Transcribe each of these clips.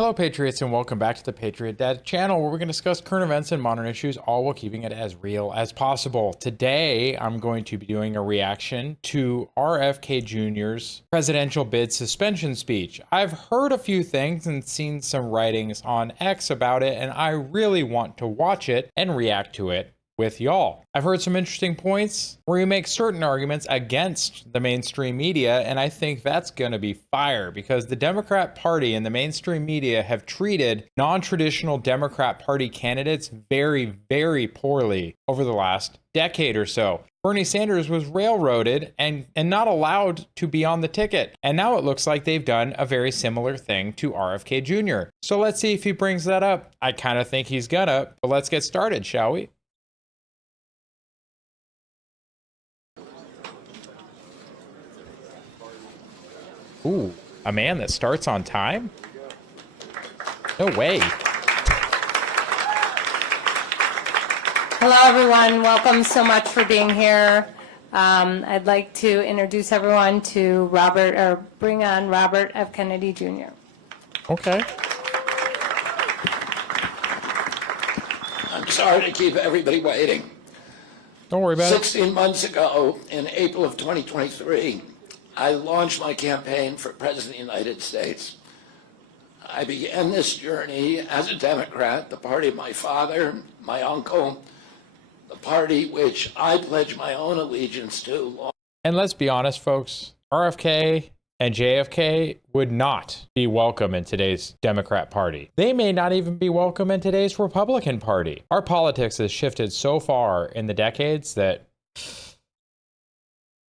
Hello, Patriots, and welcome back to the Patriot Dad channel, where we're going to discuss current events and modern issues, all while keeping it as real as possible. Today, I'm going to be doing a reaction to RFK Jr.'s presidential bid suspension speech. I've heard a few things and seen some writings on X about it, and I really want to watch it and react to it with y'all. I've heard some interesting points where you make certain arguments against the mainstream media, and I think that's going to be fire because the Democrat Party and the mainstream media have treated non-traditional Democrat Party candidates very, very poorly over the last decade or so. Bernie Sanders was railroaded and not allowed to be on the ticket. And now it looks like they've done a very similar thing to RFK Jr. So let's see if he brings that up. I kind of think he's gonna, but let's get started, shall we? Ooh, a man that starts on time? No way. Hello, everyone. Welcome so much for being here. I'd like to introduce everyone to bring on Robert F. Kennedy Jr. Okay. I'm sorry to keep everybody waiting. Don't worry about it. 16 months ago, in April of 2023, I launched my campaign for President of the United States. I began this journey as a Democrat, the party of my father, my uncle, the party which I pledged my own allegiance to. And let's be honest, folks, RFK and JFK would not be welcome in today's Democrat Party. They may not even be welcome in today's Republican Party. Our politics has shifted so far in the decades that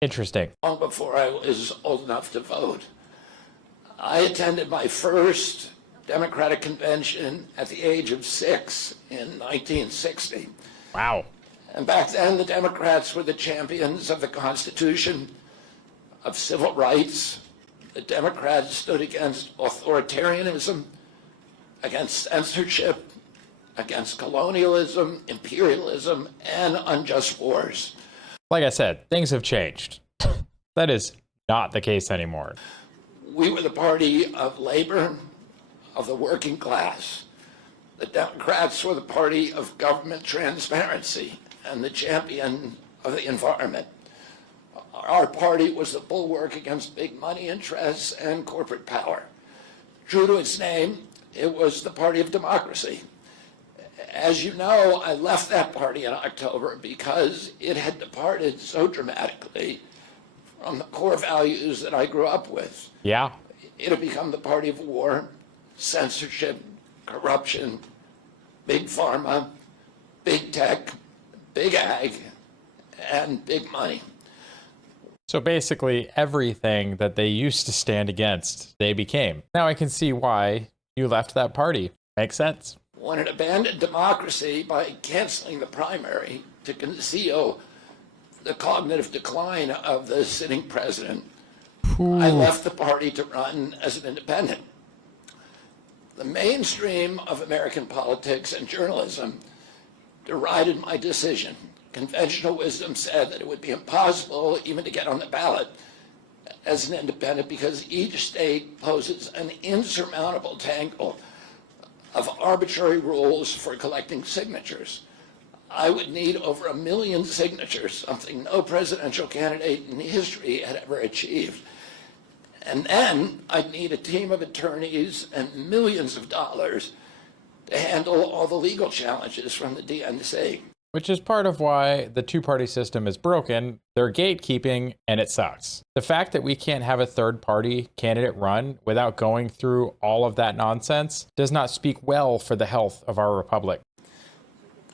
interesting. Long before I was old enough to vote, I attended my first Democratic convention at the age of 6 in 1960. Wow. And back then, the Democrats were the champions of the Constitution, of civil rights. The Democrats stood against authoritarianism, against censorship, against colonialism, imperialism, and unjust wars. Like I said, things have changed. That is not the case anymore. We were the party of labor, of the working class. The Democrats were the party of government transparency and the champion of the environment. Our party was the bulwark against big money interests and corporate power. True to its name, it was the party of democracy. As you know, I left that party in October because it had departed so dramatically from the core values that I grew up with. Yeah. It had become the party of war, censorship, corruption, big pharma, big tech, big ag, and big money. So basically everything that they used to stand against, they became. Now I can see why you left that party. Makes sense. When it abandoned democracy by canceling the primary to conceal the cognitive decline of the sitting president, I left the party to run as an independent. The mainstream of American politics and journalism derided my decision. Conventional wisdom said that it would be impossible even to get on the ballot as an independent because each state poses an insurmountable tangle of arbitrary rules for collecting signatures. I would need over 1 million signatures, something no presidential candidate in history had ever achieved. And then I'd need a team of attorneys and millions of dollars to handle all the legal challenges from the DNC. Which is part of why the two-party system is broken. They're gatekeeping, and it sucks. The fact that we can't have a third-party candidate run without going through all of that nonsense does not speak well for the health of our republic.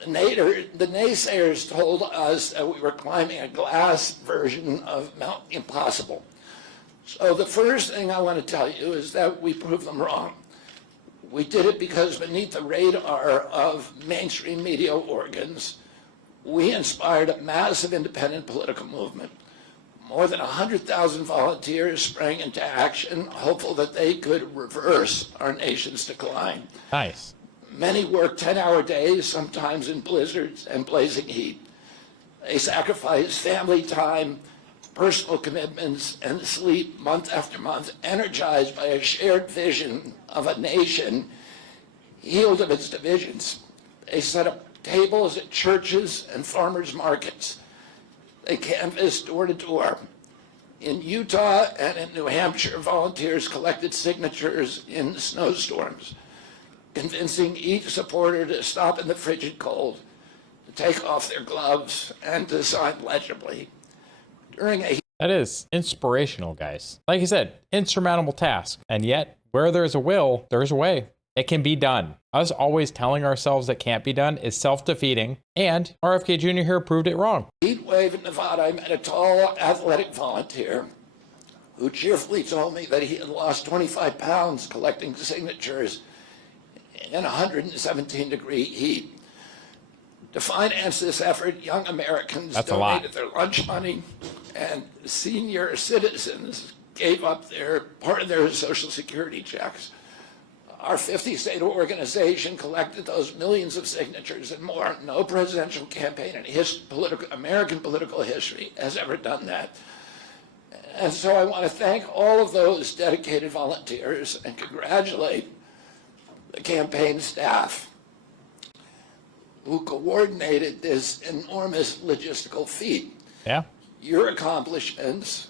The naysayers told us that we were climbing a glass version of Mount Impossible. So the first thing I want to tell you is that we proved them wrong. We did it because beneath the radar of mainstream media organs, we inspired a massive independent political movement. More than 100,000 volunteers sprang into action, hopeful that they could reverse our nation's decline. Nice. Many worked 10-hour days, sometimes in blizzards and blazing heat. They sacrificed family time, personal commitments, and sleep month after month, energized by a shared vision of a nation healed of its divisions. They set up tables at churches and farmers markets. They canvassed door to door. In Utah and in New Hampshire, volunteers collected signatures in snowstorms, convincing each supporter to stop in the frigid cold, to take off their gloves, and to sign legibly. During a That is inspirational, guys. Like you said, insurmountable task. And yet, where there's a will, there's a way. It can be done. Us always telling ourselves that can't be done is self-defeating, and RFK Jr. here proved it wrong. heat wave in Nevada, I met a tall, athletic volunteer who cheerfully told me that he had lost 25 pounds collecting signatures in 117-degree heat. To finance this effort, young Americans That's a lot. donated their lunch money, and senior citizens gave up part of their Social Security checks. Our 50-state organization collected those millions of signatures and more. No presidential campaign in American political history has ever done that. And so I want to thank all of those dedicated volunteers and congratulate the campaign staff who coordinated this enormous logistical feat. Yeah. Your accomplishments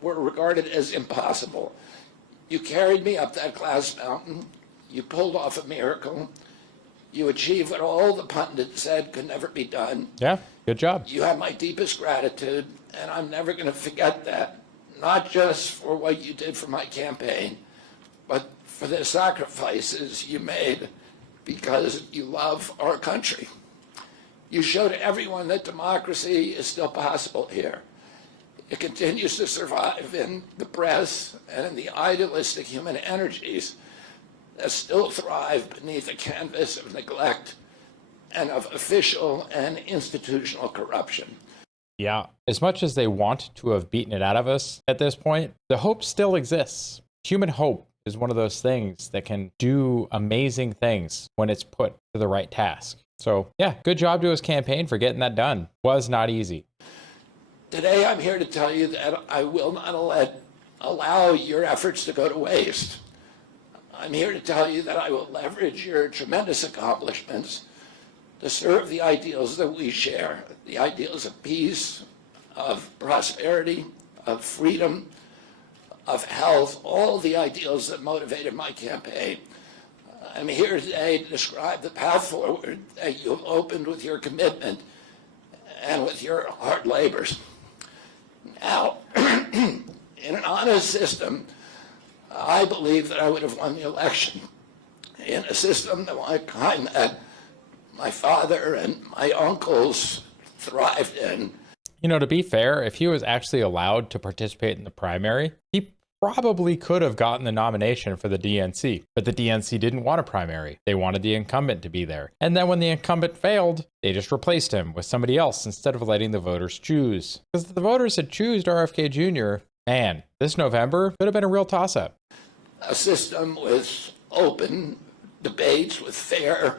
were regarded as impossible. You carried me up that glass mountain. You pulled off a miracle. You achieved what all the pundits said could never be done. Yeah. Good job. You have my deepest gratitude, and I'm never going to forget that, not just for what you did for my campaign, but for the sacrifices you made because you love our country. You showed everyone that democracy is still possible here. It continues to survive in the press and in the idealistic human energies that still thrive beneath a canvas of neglect and of official and institutional corruption. Yeah. As much as they want to have beaten it out of us at this point, the hope still exists. Human hope is one of those things that can do amazing things when it's put to the right task. So yeah, good job to his campaign for getting that done. Was not easy. Today, I'm here to tell you that I will not allow your efforts to go to waste. I'm here to tell you that I will leverage your tremendous accomplishments to serve the ideals that we share, the ideals of peace, of prosperity, of freedom, of health, all the ideals that motivated my campaign. I'm here today to describe the path forward that you've opened with your commitment and with your hard labors. Now, in an honest system, I believe that I would have won the election. In a system the kind that my father and my uncles thrived in. You know, to be fair, if he was actually allowed to participate in the primary, he probably could have gotten the nomination for the DNC. But the DNC didn't want a primary. They wanted the incumbent to be there. And then when the incumbent failed, they just replaced him with somebody else instead of letting the voters choose. Because if the voters had chosen RFK Jr., man, this November could have been a real toss-up. A system with open debates, with fair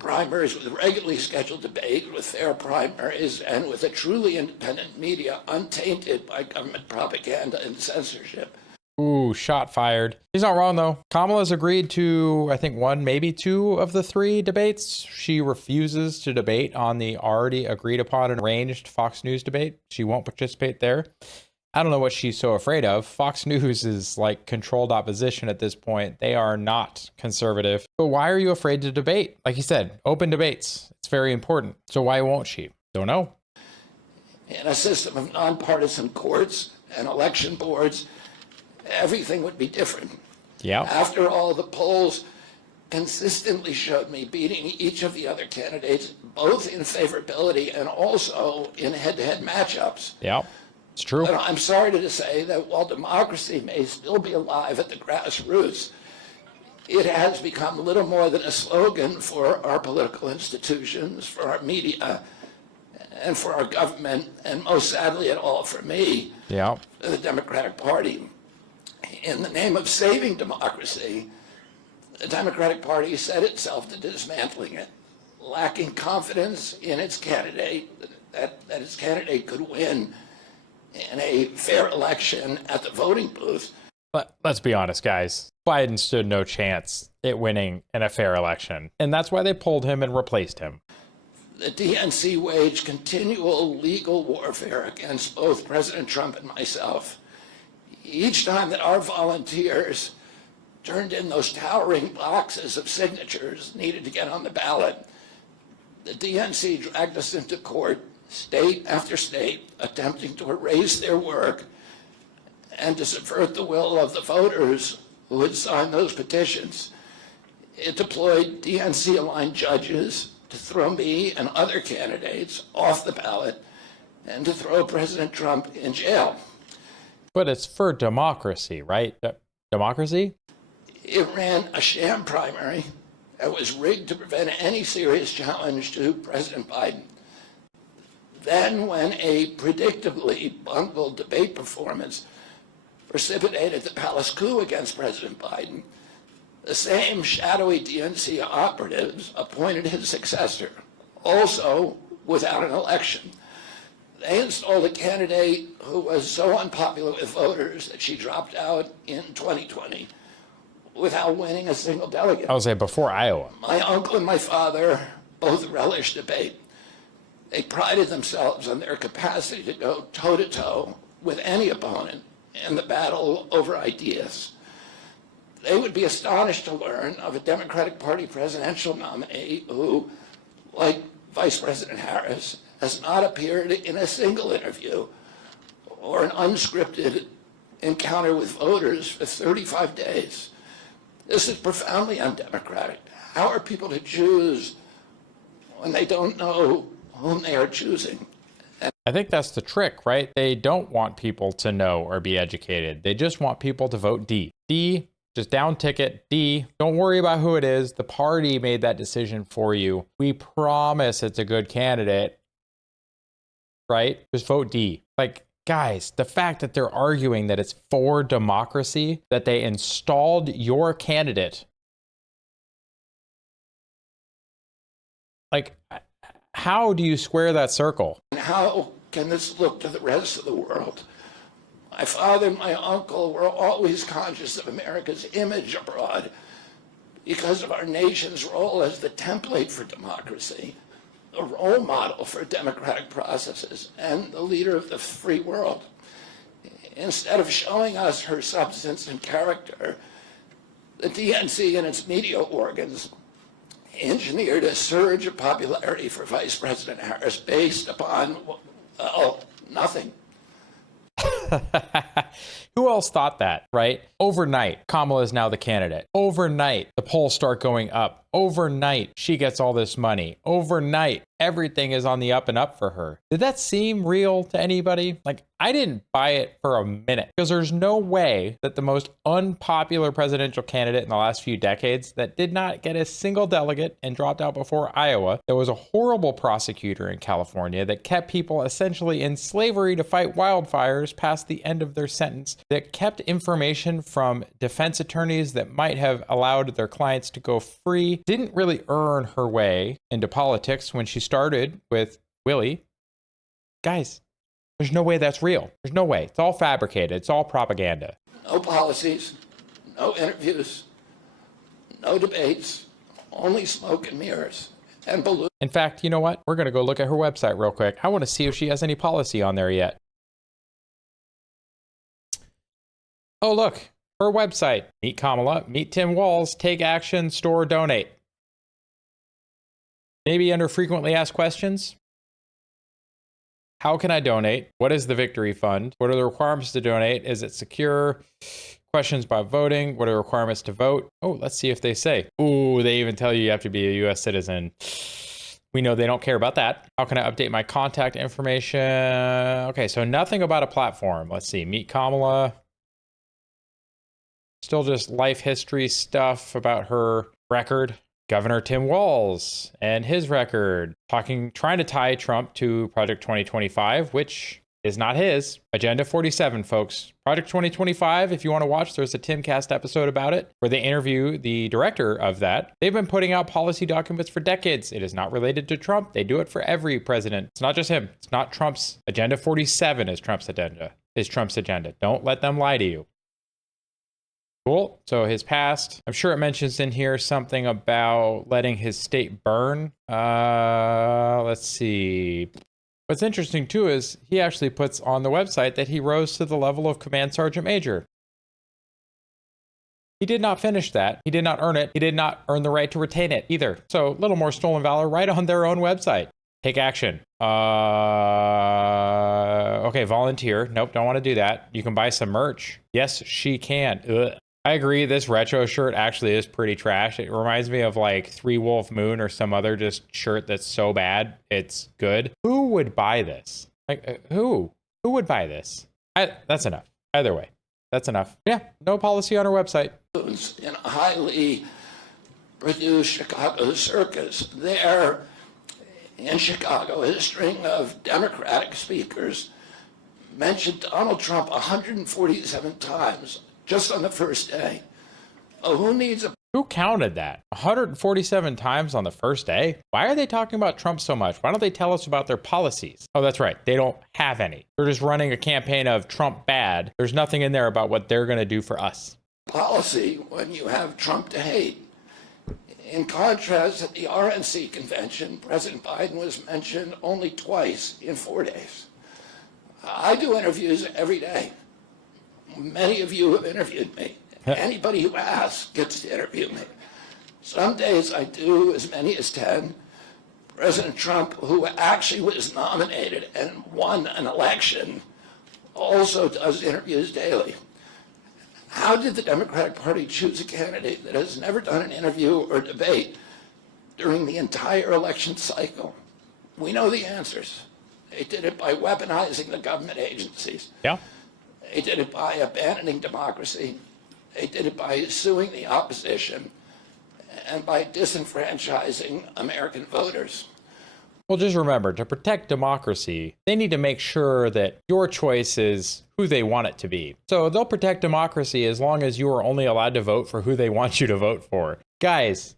primaries, with regularly scheduled debate, with fair primaries, and with a truly independent media untainted by government propaganda and censorship. Ooh, shot fired. He's not wrong, though. Kamala's agreed to, I think, one, maybe two of the three debates. She refuses to debate on the already agreed upon and arranged Fox News debate. She won't participate there. I don't know what she's so afraid of. Fox News is like controlled opposition at this point. They are not conservative. But why are you afraid to debate? Like you said, open debates. It's very important. So why won't she? Don't know. In a system of nonpartisan courts and election boards, everything would be different. Yeah. After all, the polls consistently showed me beating each of the other candidates, both in favorability and also in head-to-head matchups. Yeah. It's true. But I'm sorry to say that while democracy may still be alive at the grassroots, it has become little more than a slogan for our political institutions, for our media, and for our government, and most sadly at all for me, Yeah. the Democratic Party. In the name of saving democracy, the Democratic Party set itself to dismantling it, lacking confidence in its candidate, that its candidate could win. in a fair election at the voting booth. Let's be honest, guys. Biden stood no chance at winning in a fair election, and that's why they pulled him and replaced him. The DNC waged continual legal warfare against both President Trump and myself. Each time that our volunteers turned in those towering boxes of signatures needed to get on the ballot, the DNC dragged us into court, state after state, attempting to erase their work and to subvert the will of the voters who had signed those petitions. It deployed DNC-aligned judges to throw me and other candidates off the ballot and to throw President Trump in jail. But it's for democracy, right? Democracy? It ran a sham primary that was rigged to prevent any serious challenge to President Biden. Then, when a predictably bungled debate performance precipitated the palace coup against President Biden, the same shadowy DNC operatives appointed his successor, also without an election. They installed a candidate who was so unpopular with voters that she dropped out in 2020 without winning a single delegate. I would say before Iowa. My uncle and my father both relished debate. They prided themselves on their capacity to go toe-to-toe with any opponent in the battle over ideas. They would be astonished to learn of a Democratic Party presidential nominee who, like Vice President Harris, has not appeared in a single interview or an unscripted encounter with voters for 35 days. This is profoundly undemocratic. How are people to choose when they don't know whom they are choosing? I think that's the trick, right? They don't want people to know or be educated. They just want people to vote D. D, just down ticket. D, don't worry about who it is. The party made that decision for you. We promise it's a good candidate, right? Just vote D. Like, guys, the fact that they're arguing that it's for democracy, that they installed your candidate, like, how do you square that circle? And how can this look to the rest of the world? My father and my uncle were always conscious of America's image abroad because of our nation's role as the template for democracy, the role model for democratic processes, and the leader of the free world. Instead of showing us her substance and character, the DNC and its media organs engineered a surge of popularity for Vice President Harris based upon, well, nothing. Who else thought that, right? Overnight, Kamala is now the candidate. Overnight, the polls start going up. Overnight, she gets all this money. Overnight, everything is on the up and up for her. Did that seem real to anybody? Like, I didn't buy it for a minute, because there's no way that the most unpopular presidential candidate in the last few decades that did not get a single delegate and dropped out before Iowa, that was a horrible prosecutor in California that kept people essentially in slavery to fight wildfires past the end of their sentence, that kept information from defense attorneys that might have allowed their clients to go free, didn't really earn her way into politics when she started with Willie. Guys, there's no way that's real. There's no way. It's all fabricated. It's all propaganda. No policies, no interviews, no debates, only smoke and mirrors and balloons. In fact, you know what? We're going to go look at her website real quick. I want to see if she has any policy on there yet. Oh, look, her website. Meet Kamala, meet Tim Walz, take action, store, donate. Maybe under frequently asked questions. How can I donate? What is the Victory Fund? What are the requirements to donate? Is it secure? Questions about voting. What are the requirements to vote? Oh, let's see if they say. Ooh, they even tell you have to be a U.S. citizen. We know they don't care about that. How can I update my contact information? Okay, so nothing about a platform. Let's see. Meet Kamala. Still just life history stuff about her record. Governor Tim Walz and his record, trying to tie Trump to Project 2025, which is not his. Agenda 47, folks. Project 2025, if you want to watch, there's a Timcast episode about it where they interview the director of that. They've been putting out policy documents for decades. It is not related to Trump. They do it for every president. It's not just him. It's not Trump's. Agenda 47 is Trump's agenda. Don't let them lie to you. Cool. So his past, I'm sure it mentions in here something about letting his state burn. Let's see. What's interesting too is he actually puts on the website that he rose to the level of command sergeant major. He did not finish that. He did not earn it. He did not earn the right to retain it either. So a little more stolen valor right on their own website. Take action. Okay, volunteer. Nope, don't want to do that. You can buy some merch. Yes, she can. Ugh. I agree. This retro shirt actually is pretty trash. It reminds me of like Three Wolf Moon or some other just shirt that's so bad it's good. Who would buy this? Like who? Who would buy this? That's enough. Either way, that's enough. Yeah, no policy on our website. In a highly produced Chicago circus, there in Chicago, a string of Democratic speakers mentioned Donald Trump 147 times. Just on the first day. Who counted that? 147 times on the first day? Why are they talking about Trump so much? Why don't they tell us about their policies? Oh, that's right. They don't have any. They're just running a campaign of Trump bad. There's nothing in there about what they're going to do for us. Policy when you have Trump to hate. In contrast, at the RNC convention, President Biden was mentioned only twice in 4 days. I do interviews every day. Many of you have interviewed me. Anybody who asks gets to interview me. Some days I do as many as 10. President Trump, who actually was nominated and won an election, also does interviews daily. How did the Democratic Party choose a candidate that has never done an interview or debate during the entire election cycle? We know the answers. They did it by weaponizing the government agencies. Yeah. They did it by abandoning democracy. They did it by suing the opposition and by disenfranchising American voters. Well, just remember, to protect democracy, they need to make sure that your choice is who they want it to be. So they'll protect democracy as long as you are only allowed to vote for who they want you to vote for. Guys,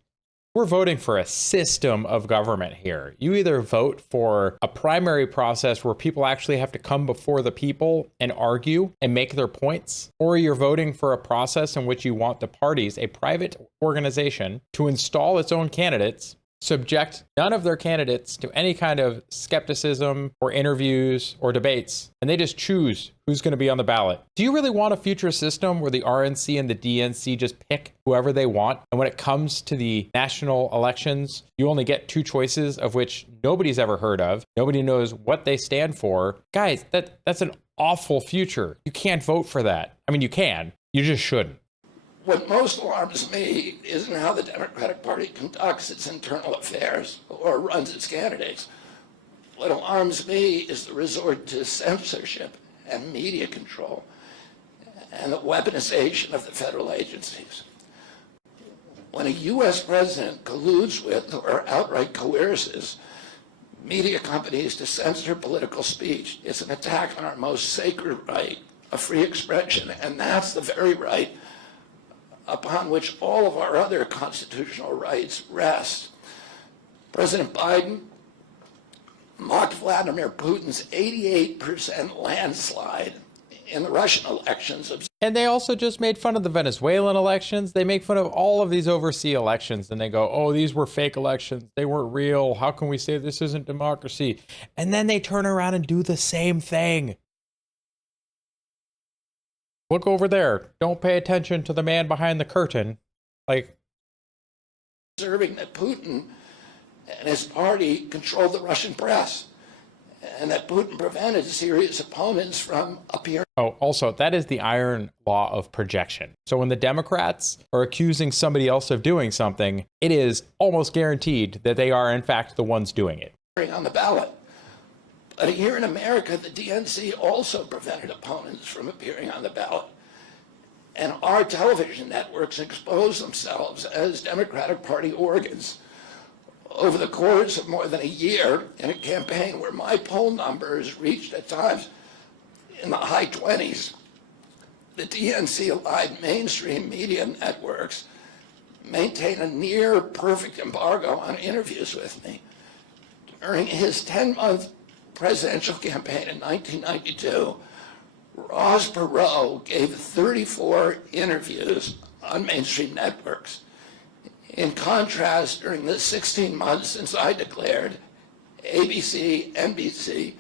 we're voting for a system of government here. You either vote for a primary process where people actually have to come before the people and argue and make their points, or you're voting for a process in which you want the parties, a private organization, to install its own candidates, subject none of their candidates to any kind of skepticism or interviews or debates, and they just choose who's going to be on the ballot. Do you really want a future system where the RNC and the DNC just pick whoever they want, and when it comes to the national elections, you only get two choices of which nobody's ever heard of, nobody knows what they stand for? Guys, that's an awful future. You can't vote for that. I mean, you can, you just shouldn't. What most alarms me isn't how the Democratic Party conducts its internal affairs or runs its candidates. What alarms me is the resort to censorship and media control and the weaponization of the federal agencies. When a U.S. president colludes with or outright coerces media companies to censor political speech, it's an attack on our most sacred right of free expression, and that's the very right upon which all of our other constitutional rights rest. President Biden mocked Vladimir Putin's 88% landslide in the Russian elections. And they also just made fun of the Venezuelan elections. They make fun of all of these overseas elections, and they go, oh, these were fake elections. They weren't real. How can we say this isn't democracy? And then they turn around and do the same thing. Look over there. Don't pay attention to the man behind the curtain. Like, observing that Putin and his party controlled the Russian press, and that Putin prevented serious opponents from appearing. Oh, also, that is the iron law of projection. So when the Democrats are accusing somebody else of doing something, it is almost guaranteed that they are, in fact, the ones doing it. On the ballot. But here in America, the DNC also prevented opponents from appearing on the ballot. And our television networks exposed themselves as Democratic Party organs over the course of more than a year in a campaign where my poll numbers reached at times in the high 20s. The DNC-allied mainstream media networks maintain a near perfect embargo on interviews with me. During his 10-month presidential campaign in 1992, Ross Perot gave 34 interviews on mainstream networks. In contrast, during the 16 months since I declared, ABC, NBC,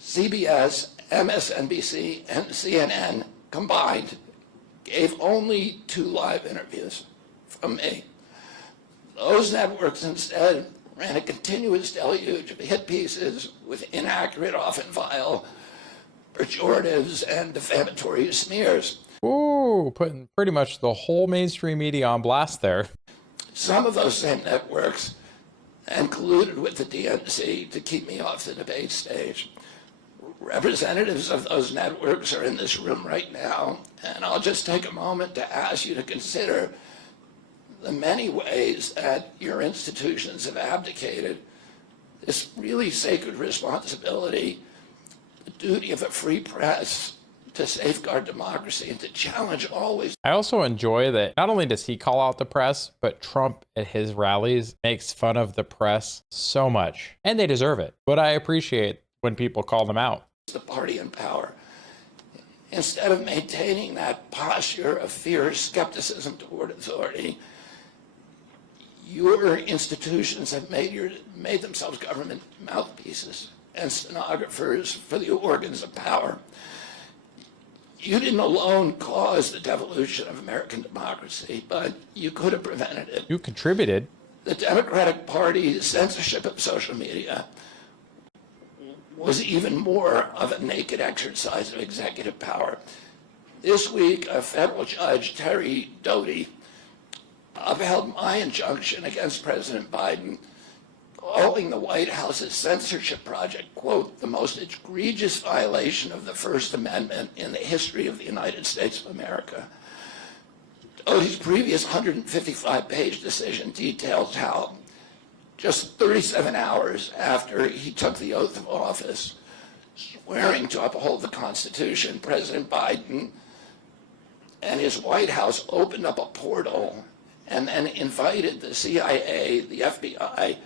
CBS, MSNBC, and CNN combined gave only 2 live interviews from me. Those networks instead ran a continuous deluge of hit pieces with inaccurate, often vile, pejoratives and defamatory smears. Ooh, putting pretty much the whole mainstream media on blast there. Some of those same networks and colluded with the DNC to keep me off the debate stage. Representatives of those networks are in this room right now, and I'll just take a moment to ask you to consider the many ways that your institutions have abdicated this really sacred responsibility, the duty of a free press to safeguard democracy and to challenge always. I also enjoy that not only does he call out the press, but Trump at his rallies makes fun of the press so much. And they deserve it. But I appreciate when people call them out. The party in power. Instead of maintaining that posture of fierce skepticism toward authority, your institutions have made themselves government mouthpieces and stenographers for the organs of power. You didn't alone cause the devolution of American democracy, but you could have prevented it. You contributed. The Democratic Party's censorship of social media was even more of a naked exercise of executive power. This week, a federal judge, Terry Doty, upheld my injunction against President Biden, calling the White House's censorship project, quote, the most egregious violation of the First Amendment in the history of the United States of America. Doty's previous 155-page decision details how just 37 hours after he took the oath of office, swearing to uphold the Constitution, President Biden and his White House opened up a portal and then invited the CIA, the FBI,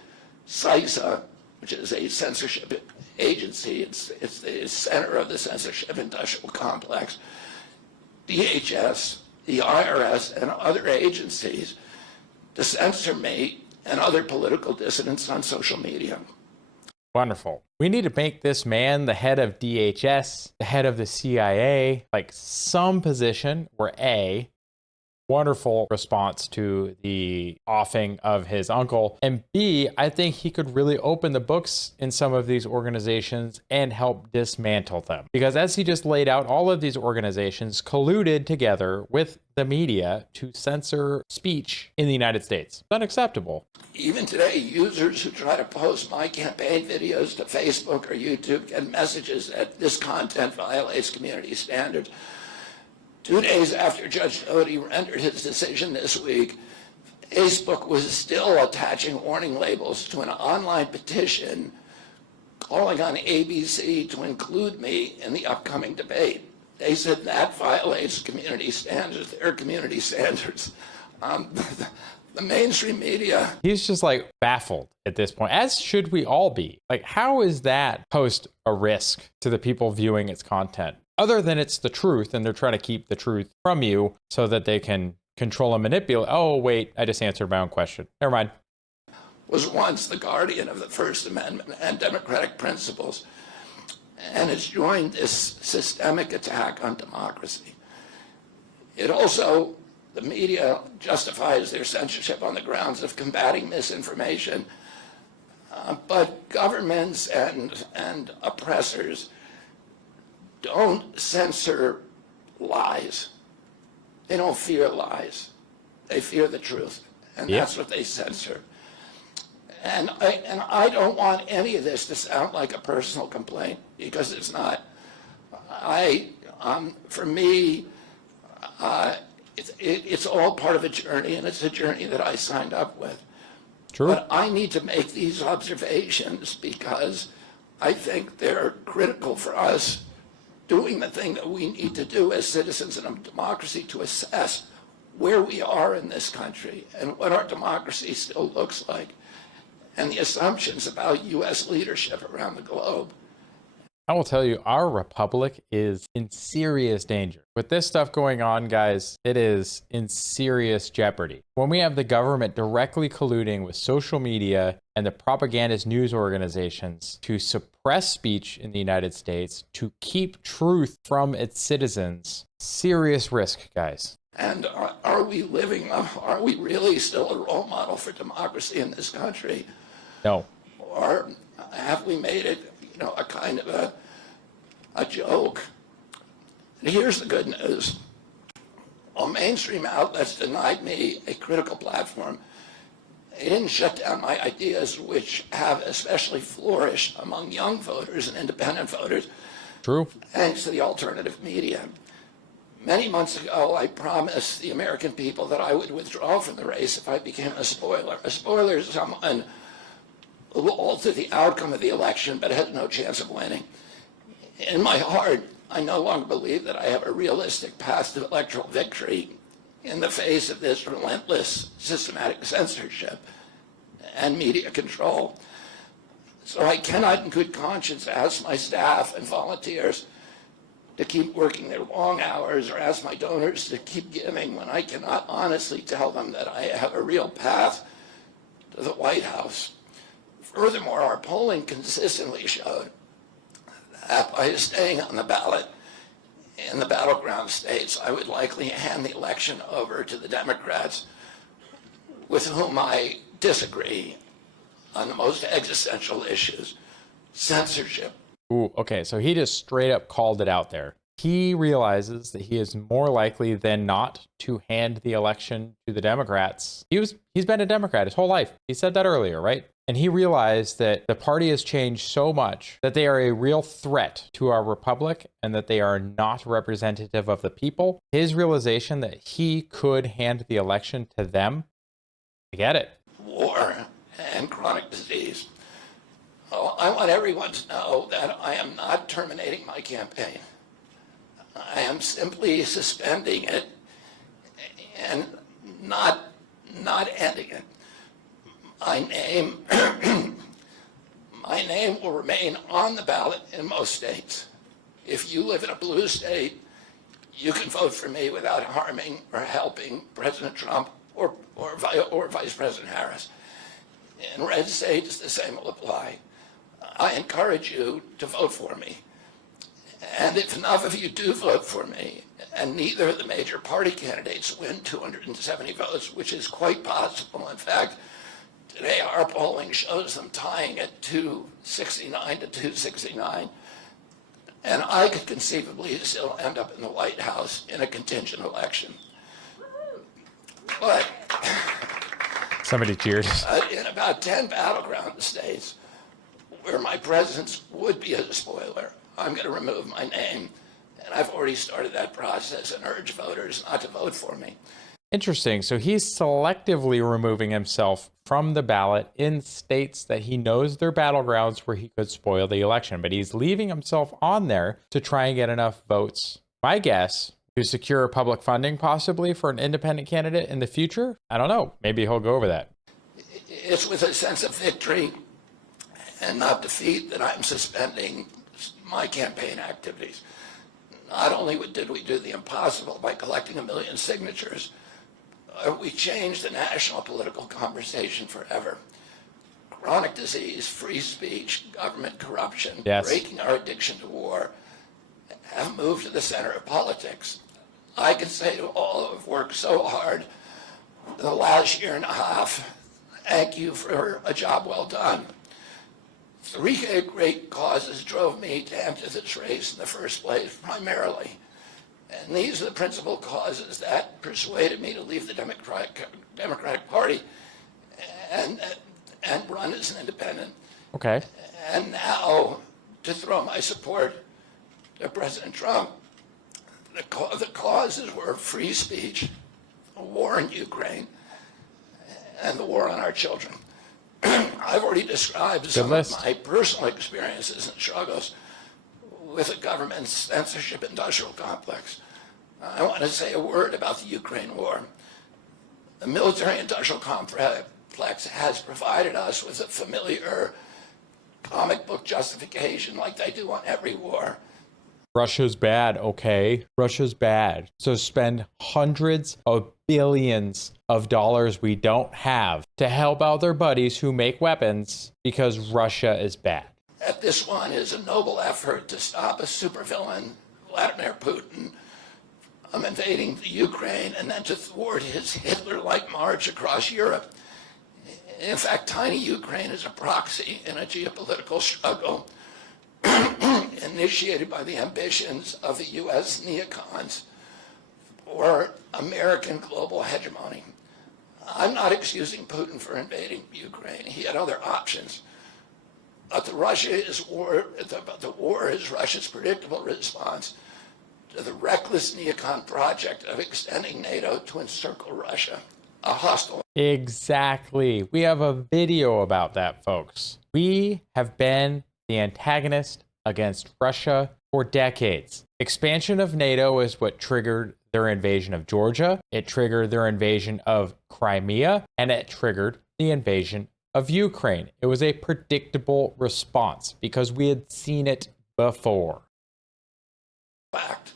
CISA, which is a censorship agency, it's the center of the censorship industrial complex, DHS, the IRS, and other agencies to censor me and other political dissidents on social media. Wonderful. We need to make this man the head of DHS, the head of the CIA, like some position where A, wonderful response to the offing of his uncle, and B, I think he could really open the books in some of these organizations and help dismantle them. Because as he just laid out, all of these organizations colluded together with the media to censor speech in the United States. It's unacceptable. Even today, users who try to post my campaign videos to Facebook or YouTube get messages that this content violates community standards. 2 days after Judge Doty rendered his decision this week, Facebook was still attaching warning labels to an online petition calling on ABC to include me in the upcoming debate. They said that violates community standards, their community standards. The mainstream media. He's just like baffled at this point, as should we all be. Like, how is that post a risk to the people viewing its content? Other than it's the truth and they're trying to keep the truth from you so that they can control and manipulate. Oh, wait, I just answered my own question. Never mind. Was once the guardian of the First Amendment and democratic principles, and has joined this systemic attack on democracy. It also, the media justifies their censorship on the grounds of combating misinformation, but governments and oppressors don't censor lies. They don't fear lies. They fear the truth, and that's what they censor. And I don't want any of this to sound like a personal complaint, because it's not. For me, it's all part of a journey, and it's a journey that I signed up with. True. But I need to make these observations because I think they're critical for us doing the thing that we need to do as citizens in a democracy to assess where we are in this country and what our democracy still looks like, and the assumptions about U.S. leadership around the globe. I will tell you, our republic is in serious danger. With this stuff going on, guys, it is in serious jeopardy. When we have the government directly colluding with social media and the propagandist news organizations to suppress speech in the United States, to keep truth from its citizens, serious risk, guys. And are we really still a role model for democracy in this country? No. Or have we made it, a kind of a joke? And here's the good news. While mainstream outlets denied me a critical platform, they didn't shut down my ideas, which have especially flourished among young voters and independent voters. True. Thanks to the alternative media. Many months ago, I promised the American people that I would withdraw from the race if I became a spoiler. A spoiler is someone who will alter the outcome of the election but has no chance of winning. In my heart, I no longer believe that I have a realistic path to electoral victory in the face of this relentless systematic censorship and media control. So I cannot in good conscience ask my staff and volunteers to keep working their long hours or ask my donors to keep giving when I cannot honestly tell them that I have a real path to the White House. Furthermore, our polling consistently showed that by staying on the ballot in the battleground states, I would likely hand the election over to the Democrats with whom I disagree on the most existential issues, censorship. Ooh, okay, so he just straight up called it out there. He realizes that he is more likely than not to hand the election to the Democrats. He's been a Democrat his whole life. He said that earlier, right? And he realized that the party has changed so much that they are a real threat to our republic and that they are not representative of the people. His realization that he could hand the election to them, I get it. War and chronic disease. Oh, I want everyone to know that I am not terminating my campaign. I am simply suspending it and not ending it. My name will remain on the ballot in most states. If you live in a blue state, you can vote for me without harming or helping President Trump or Vice President Harris. In red states, the same will apply. I encourage you to vote for me. And if enough of you do vote for me, and neither of the major party candidates win 270 votes, which is quite possible. In fact, today our polling shows them tying at 269 to 269. And I could conceivably still end up in the White House in a contingent election. But Somebody cheered. in about 10 battleground states where my presence would be a spoiler, I'm going to remove my name. And I've already started that process and urge voters not to vote for me. Interesting. So he's selectively removing himself from the ballot in states that he knows they're battlegrounds where he could spoil the election, but he's leaving himself on there to try and get enough votes. My guess, to secure public funding possibly for an independent candidate in the future. I don't know. Maybe he'll go over that. It's with a sense of victory and not defeat that I'm suspending my campaign activities. Not only did we do the impossible by collecting 1 million signatures, we changed the national political conversation forever. Chronic disease, free speech, government corruption, Yes. breaking our addiction to war, have moved to the center of politics. I can say to all who have worked so hard in the last year and a half, thank you for a job well done. 3 great causes drove me to enter this race in the first place, primarily. And these are the principal causes that persuaded me to leave the Democratic Party and run as an independent. Okay. And now to throw my support to President Trump. The causes were free speech, the war in Ukraine, and the war on our children. I've already described some of my personal experiences and struggles with the government's censorship industrial complex. I want to say a word about the Ukraine war. The military industrial complex has provided us with a familiar comic book justification like they do on every war. Russia's bad, okay? Russia's bad. So spend hundreds of billions of dollars we don't have to help out their buddies who make weapons because Russia is bad. That this one is a noble effort to stop a supervillain, Vladimir Putin, from invading the Ukraine and then to thwart his Hitler-like march across Europe. In fact, tiny Ukraine is a proxy in a geopolitical struggle initiated by the ambitions of the U.S. neocons for American global hegemony. I'm not excusing Putin for invading Ukraine. He had other options. But the war is Russia's predictable response to the reckless neocon project of extending NATO to encircle Russia, a hostile. Exactly. We have a video about that, folks. We have been the antagonist against Russia for decades. Expansion of NATO is what triggered their invasion of Georgia. It triggered their invasion of Crimea, and it triggered the invasion of Ukraine. It was a predictable response because we had seen it before. Fact.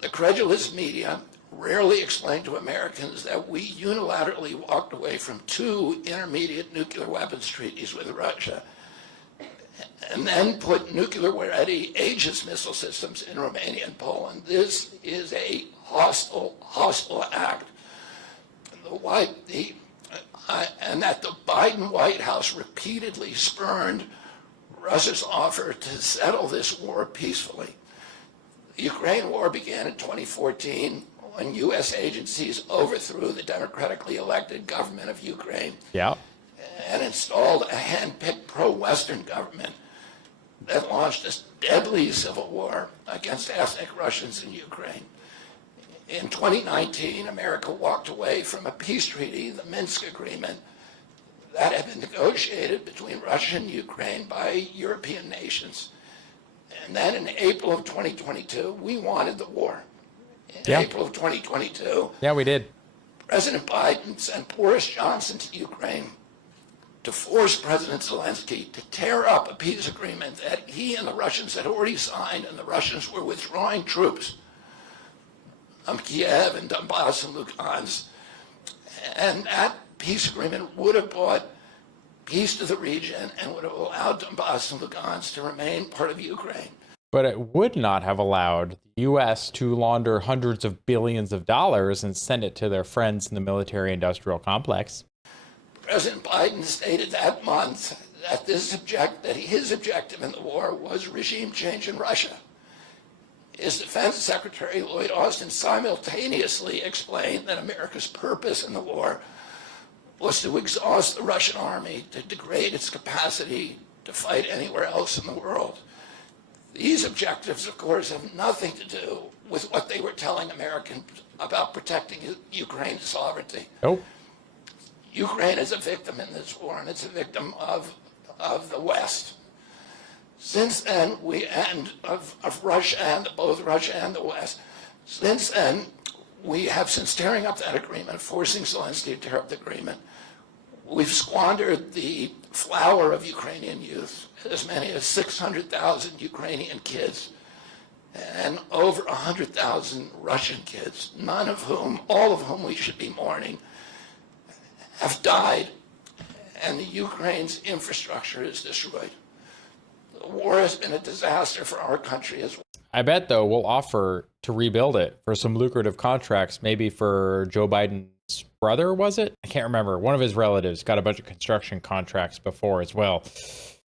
The credulous media rarely explain to Americans that we unilaterally walked away from 2 intermediate nuclear weapons treaties with Russia and then put nuclear-ready Aegis missile systems in Romania and Poland. This is a hostile act. And that the Biden White House repeatedly spurned Russia's offer to settle this war peacefully. The Ukraine war began in 2014 when U.S. agencies overthrew the democratically elected government of Ukraine and installed a hand-picked pro-Western government that launched a deadly civil war against ethnic Russians in Ukraine. In 2019, America walked away from a peace treaty, the Minsk Agreement, that had been negotiated between Russia and Ukraine by European nations. And then in April of 2022, we wanted the war. In April of 2022, we did. President Biden sent Boris Johnson to Ukraine to force President Zelensky to tear up a peace agreement that he and the Russians had already signed, and the Russians were withdrawing troops from Kiev and Donbass and Lugansk. And that peace agreement would have brought peace to the region and would have allowed Donbass and Lugansk to remain part of Ukraine. But it would not have allowed the U.S. to launder hundreds of billions of dollars and send it to their friends in the military-industrial complex. President Biden stated that month that his objective in the war was regime change in Russia. His Defense Secretary Lloyd Austin simultaneously explained that America's purpose in the war was to exhaust the Russian army, to degrade its capacity to fight anywhere else in the world. These objectives, of course, have nothing to do with what they were telling Americans about protecting Ukraine's sovereignty. Nope. Ukraine is a victim in this war, and it's a victim of the West. Since then, of Russia and both Russia and the West. Since then, we have, since tearing up that agreement, forcing Zelensky to tear up the agreement, we've squandered the flower of Ukrainian youth, as many as 600,000 Ukrainian kids, and over 100,000 Russian kids, all of whom we should be mourning, have died, and the Ukraine's infrastructure is destroyed. The war has been a disaster for our country as well. I bet, though, we'll offer to rebuild it for some lucrative contracts, maybe for Joe Biden's brother, was it? I can't remember. One of his relatives got a bunch of construction contracts before as well.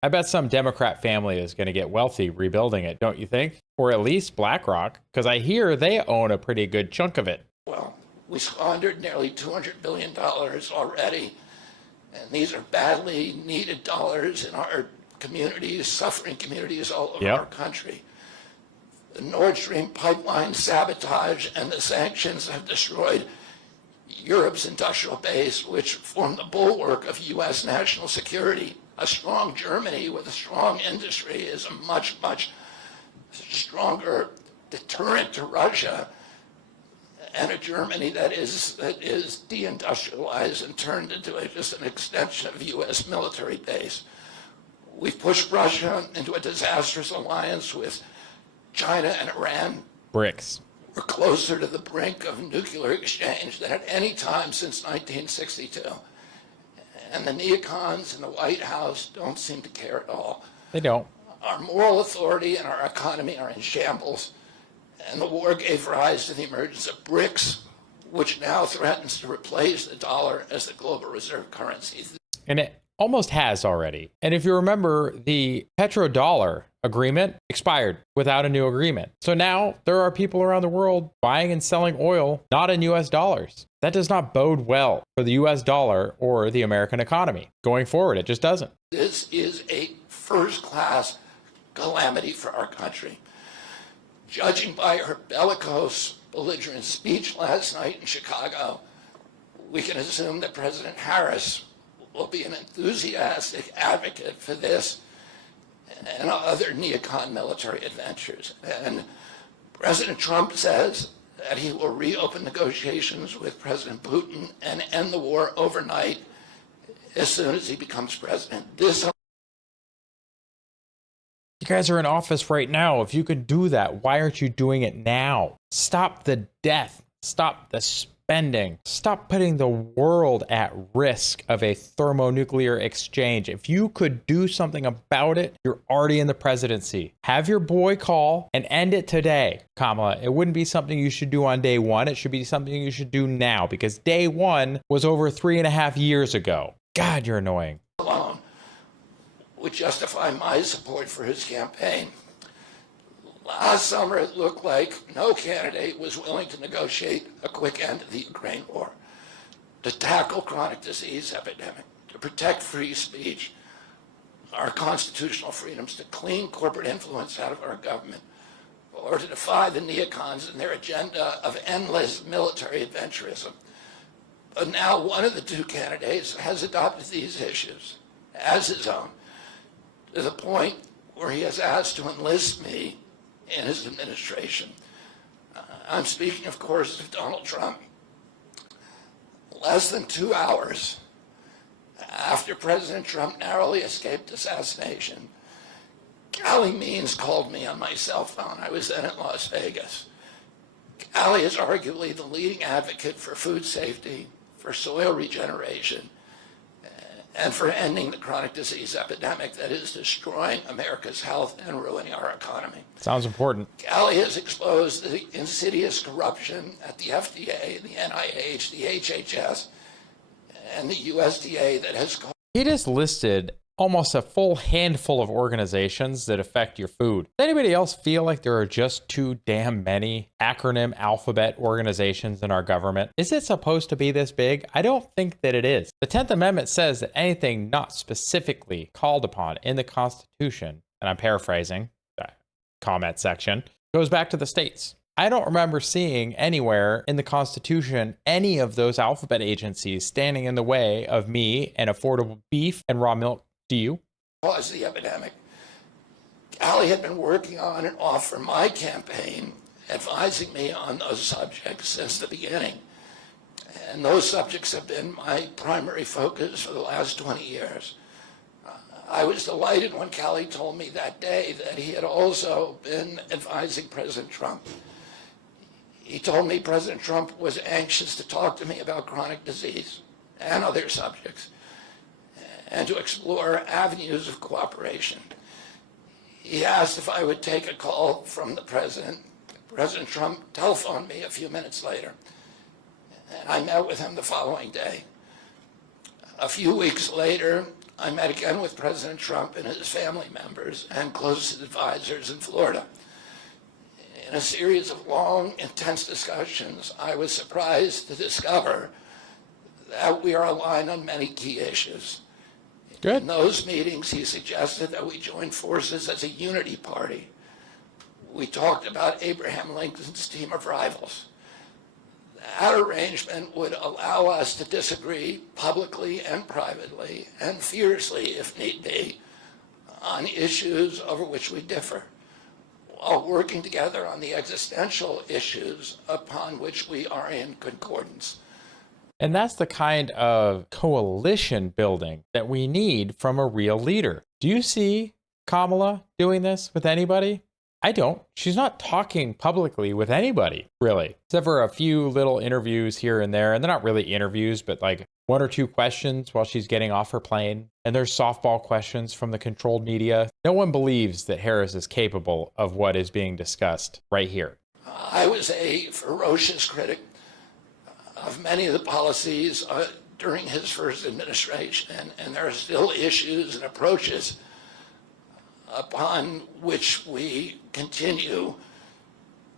I bet some Democrat family is going to get wealthy rebuilding it, don't you think? Or at least BlackRock, because I hear they own a pretty good chunk of it. Well, we squandered nearly $200 billion already, and these are badly needed dollars in our communities, suffering communities all over our country. The Nord Stream pipeline sabotage and the sanctions have destroyed Europe's industrial base, which formed the bulwark of U.S. national security. A strong Germany with a strong industry is a much, much stronger deterrent to Russia, and a Germany that is deindustrialized and turned into just an extension of U.S. military base. We've pushed Russia into a disastrous alliance with China and Iran. BRICS. We're closer to the brink of nuclear exchange than at any time since 1962. And the neocons in the White House don't seem to care at all. They don't. Our moral authority and our economy are in shambles. And the war gave rise to the emergence of BRICS, which now threatens to replace the dollar as the global reserve currency. And it almost has already. And if you remember, the petrodollar agreement expired without a new agreement. So now there are people around the world buying and selling oil not in US dollars. That does not bode well for the US dollar or the American economy. Going forward, it just doesn't. This is a first-class calamity for our country. Judging by her bellicose, belligerent speech last night in Chicago, we can assume that President Harris will be an enthusiastic advocate for this and other neocon military adventures. And President Trump says that he will reopen negotiations with President Putin and end the war overnight as soon as he becomes president. You guys are in office right now. If you could do that, why aren't you doing it now? Stop the death. Stop the spending. Stop putting the world at risk of a thermonuclear exchange. If you could do something about it, you're already in the presidency. Have your boy call and end it today, Kamala. It wouldn't be something you should do on day one. It should be something you should do now, because day one was over 3.5 years ago. God, you're annoying. Alone would justify my support for his campaign. Last summer, it looked like no candidate was willing to negotiate a quick end to the Ukraine war, to tackle chronic disease epidemic, to protect free speech, our constitutional freedoms, to clean corporate influence out of our government, or to defy the neocons and their agenda of endless military adventurism. But now one of the two candidates has adopted these issues as his own, to the point where he has asked to enlist me in his administration. I'm speaking, of course, of Donald Trump. Less than 2 hours after President Trump narrowly escaped assassination, Callie Means called me on my cell phone. I was then in Las Vegas. Callie is arguably the leading advocate for food safety, for soil regeneration, and for ending the chronic disease epidemic that is destroying America's health and ruining our economy. Sounds important. Callie has exposed the insidious corruption at the FDA, the NIH, the HHS, and the USDA that has caused... He just listed almost a full handful of organizations that affect your food. Does anybody else feel like there are just too damn many acronym alphabet organizations in our government? Is it supposed to be this big? I don't think that it is. The 10th Amendment says that anything not specifically called upon in the Constitution, and I'm paraphrasing the comment section, goes back to the states. I don't remember seeing anywhere in the Constitution any of those alphabet agencies standing in the way of me and affordable beef and raw milk. Do you? Caused the epidemic. Callie had been working on and off for my campaign, advising me on those subjects since the beginning. And those subjects have been my primary focus for the last 20 years. I was delighted when Callie told me that day that he had also been advising President Trump. He told me President Trump was anxious to talk to me about chronic disease and other subjects, and to explore avenues of cooperation. He asked if I would take a call from the president. President Trump telephoned me a few minutes later, and I met with him the following day. A few weeks later, I met again with President Trump and his family members and closest advisors in Florida. In a series of long, intense discussions, I was surprised to discover that we are aligned on many key issues. Good. In those meetings, he suggested that we join forces as a unity party. We talked about Abraham Lincoln's team of rivals. That arrangement would allow us to disagree publicly and privately, and fiercely, if need be, on issues over which we differ. while working together on the existential issues upon which we are in concordance. And that's the kind of coalition building that we need from a real leader. Do you see Kamala doing this with anybody? I don't. She's not talking publicly with anybody, really, except for a few little interviews here and there. And they're not really interviews, but like one or two questions while she's getting off her plane. And there's softball questions from the controlled media. No one believes that Harris is capable of what is being discussed right here. I was a ferocious critic of many of the policies during his first administration, and there are still issues and approaches upon which we continue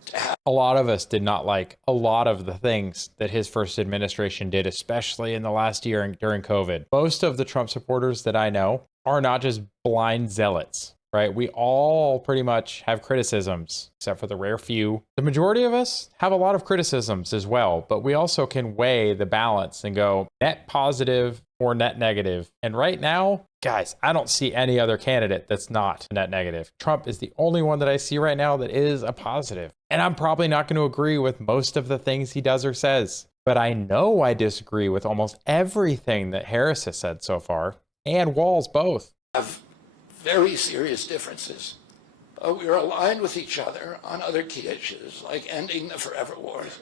to have. A lot of us did not like a lot of the things that his first administration did, especially in the last year during COVID. Most of the Trump supporters that I know are not just blind zealots, right? We all pretty much have criticisms, except for the rare few. The majority of us have a lot of criticisms as well, but we also can weigh the balance and go net positive or net negative. And right now, guys, I don't see any other candidate that's not net negative. Trump is the only one that I see right now that is a positive. And I'm probably not going to agree with most of the things he does or says, but I know I disagree with almost everything that Harris has said so far, and Walz both. Have very serious differences. We are aligned with each other on other key issues, like ending the forever wars.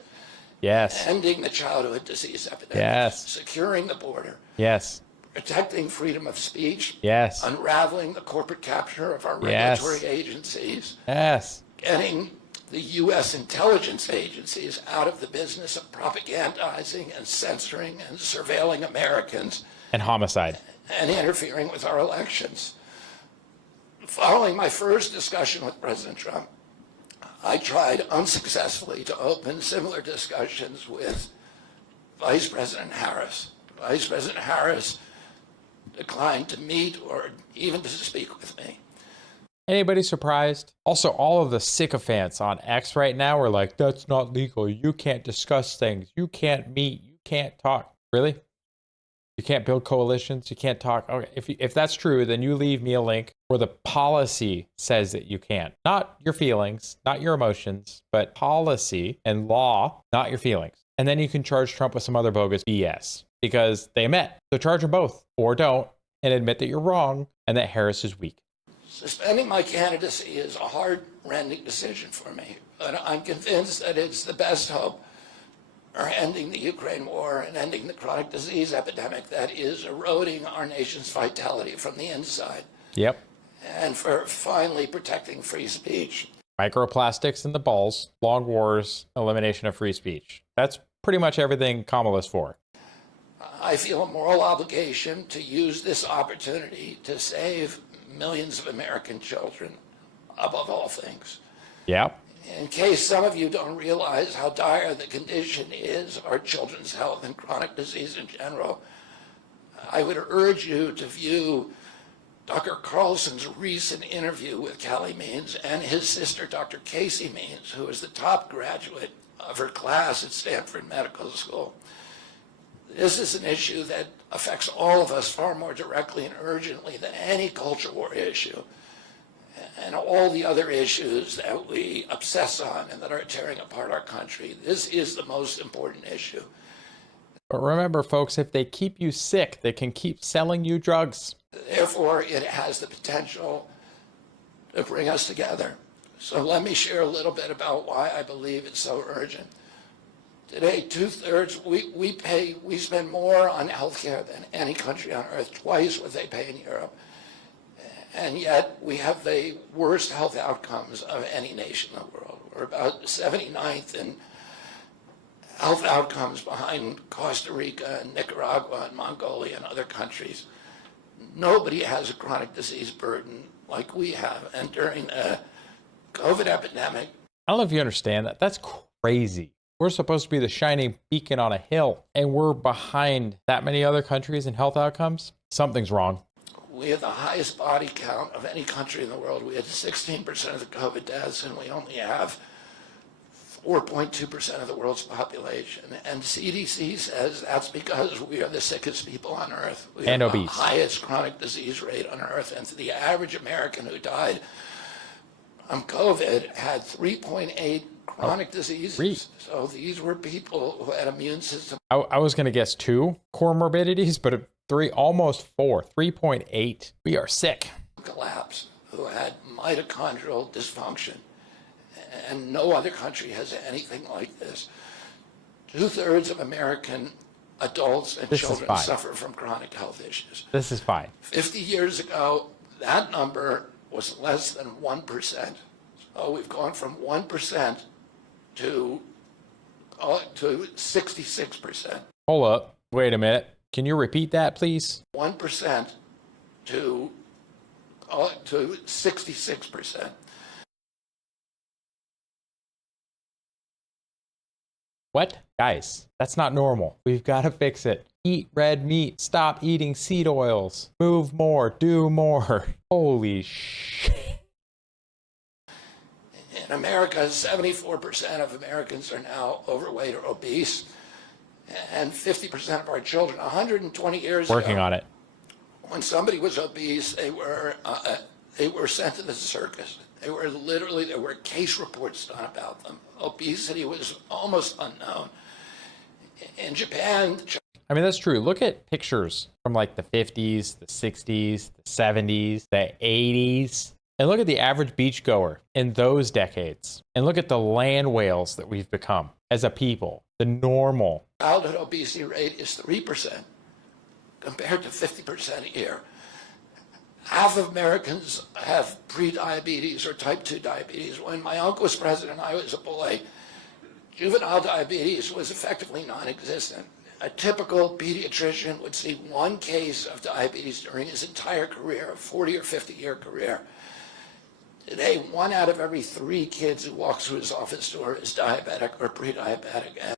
Yes. Ending the childhood disease epidemic. Yes. Securing the border. Yes. Protecting freedom of speech. Yes. Unraveling the corporate capture of our regulatory agencies. Yes. Getting the U.S. intelligence agencies out of the business of propagandizing and censoring and surveilling Americans. And homicide. And interfering with our elections. Following my first discussion with President Trump, I tried unsuccessfully to open similar discussions with Vice President Harris. Vice President Harris declined to meet or even to speak with me. Anybody surprised? Also, all of the sycophants on X right now are like, that's not legal. You can't discuss things. You can't meet. You can't talk. Really? You can't build coalitions. You can't talk. Okay, if that's true, then you leave me a link where the policy says that you can't. Not your feelings, not your emotions, but policy and law, not your feelings. And then you can charge Trump with some other bogus BS because they met. So charge them both or don't and admit that you're wrong and that Harris is weak. Suspending my candidacy is a heart-rending decision for me, but I'm convinced that it's the best hope for ending the Ukraine war and ending the chronic disease epidemic that is eroding our nation's vitality from the inside. Yep. And for finally protecting free speech. Microplastics in the balls, long wars, elimination of free speech. That's pretty much everything Kamala's for. I feel a moral obligation to use this opportunity to save millions of American children above all things. Yep. In case some of you don't realize how dire the condition is, our children's health and chronic disease in general, I would urge you to view Dr. Carlson's recent interview with Callie Means and his sister, Dr. Casey Means, who is the top graduate of her class at Stanford Medical School. This is an issue that affects all of us far more directly and urgently than any culture war issue and all the other issues that we obsess on and that are tearing apart our country. This is the most important issue. But remember, folks, if they keep you sick, they can keep selling you drugs. Therefore, it has the potential to bring us together. So let me share a little bit about why I believe it's so urgent. Today, 2/3, we spend more on healthcare than any country on earth, twice what they pay in Europe. And yet we have the worst health outcomes of any nation in the world. We're about 79th in health outcomes behind Costa Rica and Nicaragua and Mongolia and other countries. Nobody has a chronic disease burden like we have. And during the COVID epidemic, I don't know if you understand that. That's crazy. We're supposed to be the shining beacon on a hill, and we're behind that many other countries in health outcomes. Something's wrong. we have the highest body count of any country in the world. We had 16% of the COVID deaths, and we only have 4.2% of the world's population. And CDC says that's because we are the sickest people on earth. We and have obese. The highest chronic disease rate on earth. And the average American who died COVID had 3.8 chronic diseases. So these were people who had immune system I was going to guess 2 comorbidities, but 3, almost 4, 3.8. We are sick. collapse, who had mitochondrial dysfunction. And no other country has anything like this. 2/3 of American adults and children suffer from chronic health issues. This is fine. 50 years ago, that number was less than 1%. So we've gone from 1% to 66%. Hold up. Wait a minute. Can you repeat that, please? 1% to 66%. What? Guys, that's not normal. We've got to fix it. Eat red meat. Stop eating seed oils. Move more. Do more. Holy shit. In America, 74% of Americans are now overweight or obese, and 50% of our children, 120 years Working ago, on it. when somebody was obese, they were sent to the circus. There were case reports done about them. Obesity was almost unknown. In Japan, I mean, that's true. Look at pictures from like the 50s, the 60s, the 70s, the 80s. And look at the average beachgoer in those decades. And look at the land whales that we've become as a people. The normal. childhood obesity rate is 3% compared to 50% here. Half of Americans have pre-diabetes or type 2 diabetes. When my uncle was president, I was a boy. Juvenile diabetes was effectively non-existent. A typical pediatrician would see one case of diabetes during his entire career, a 40 or 50-year career. Today, 1 out of every 3 kids who walks through his office door is diabetic or pre-diabetic.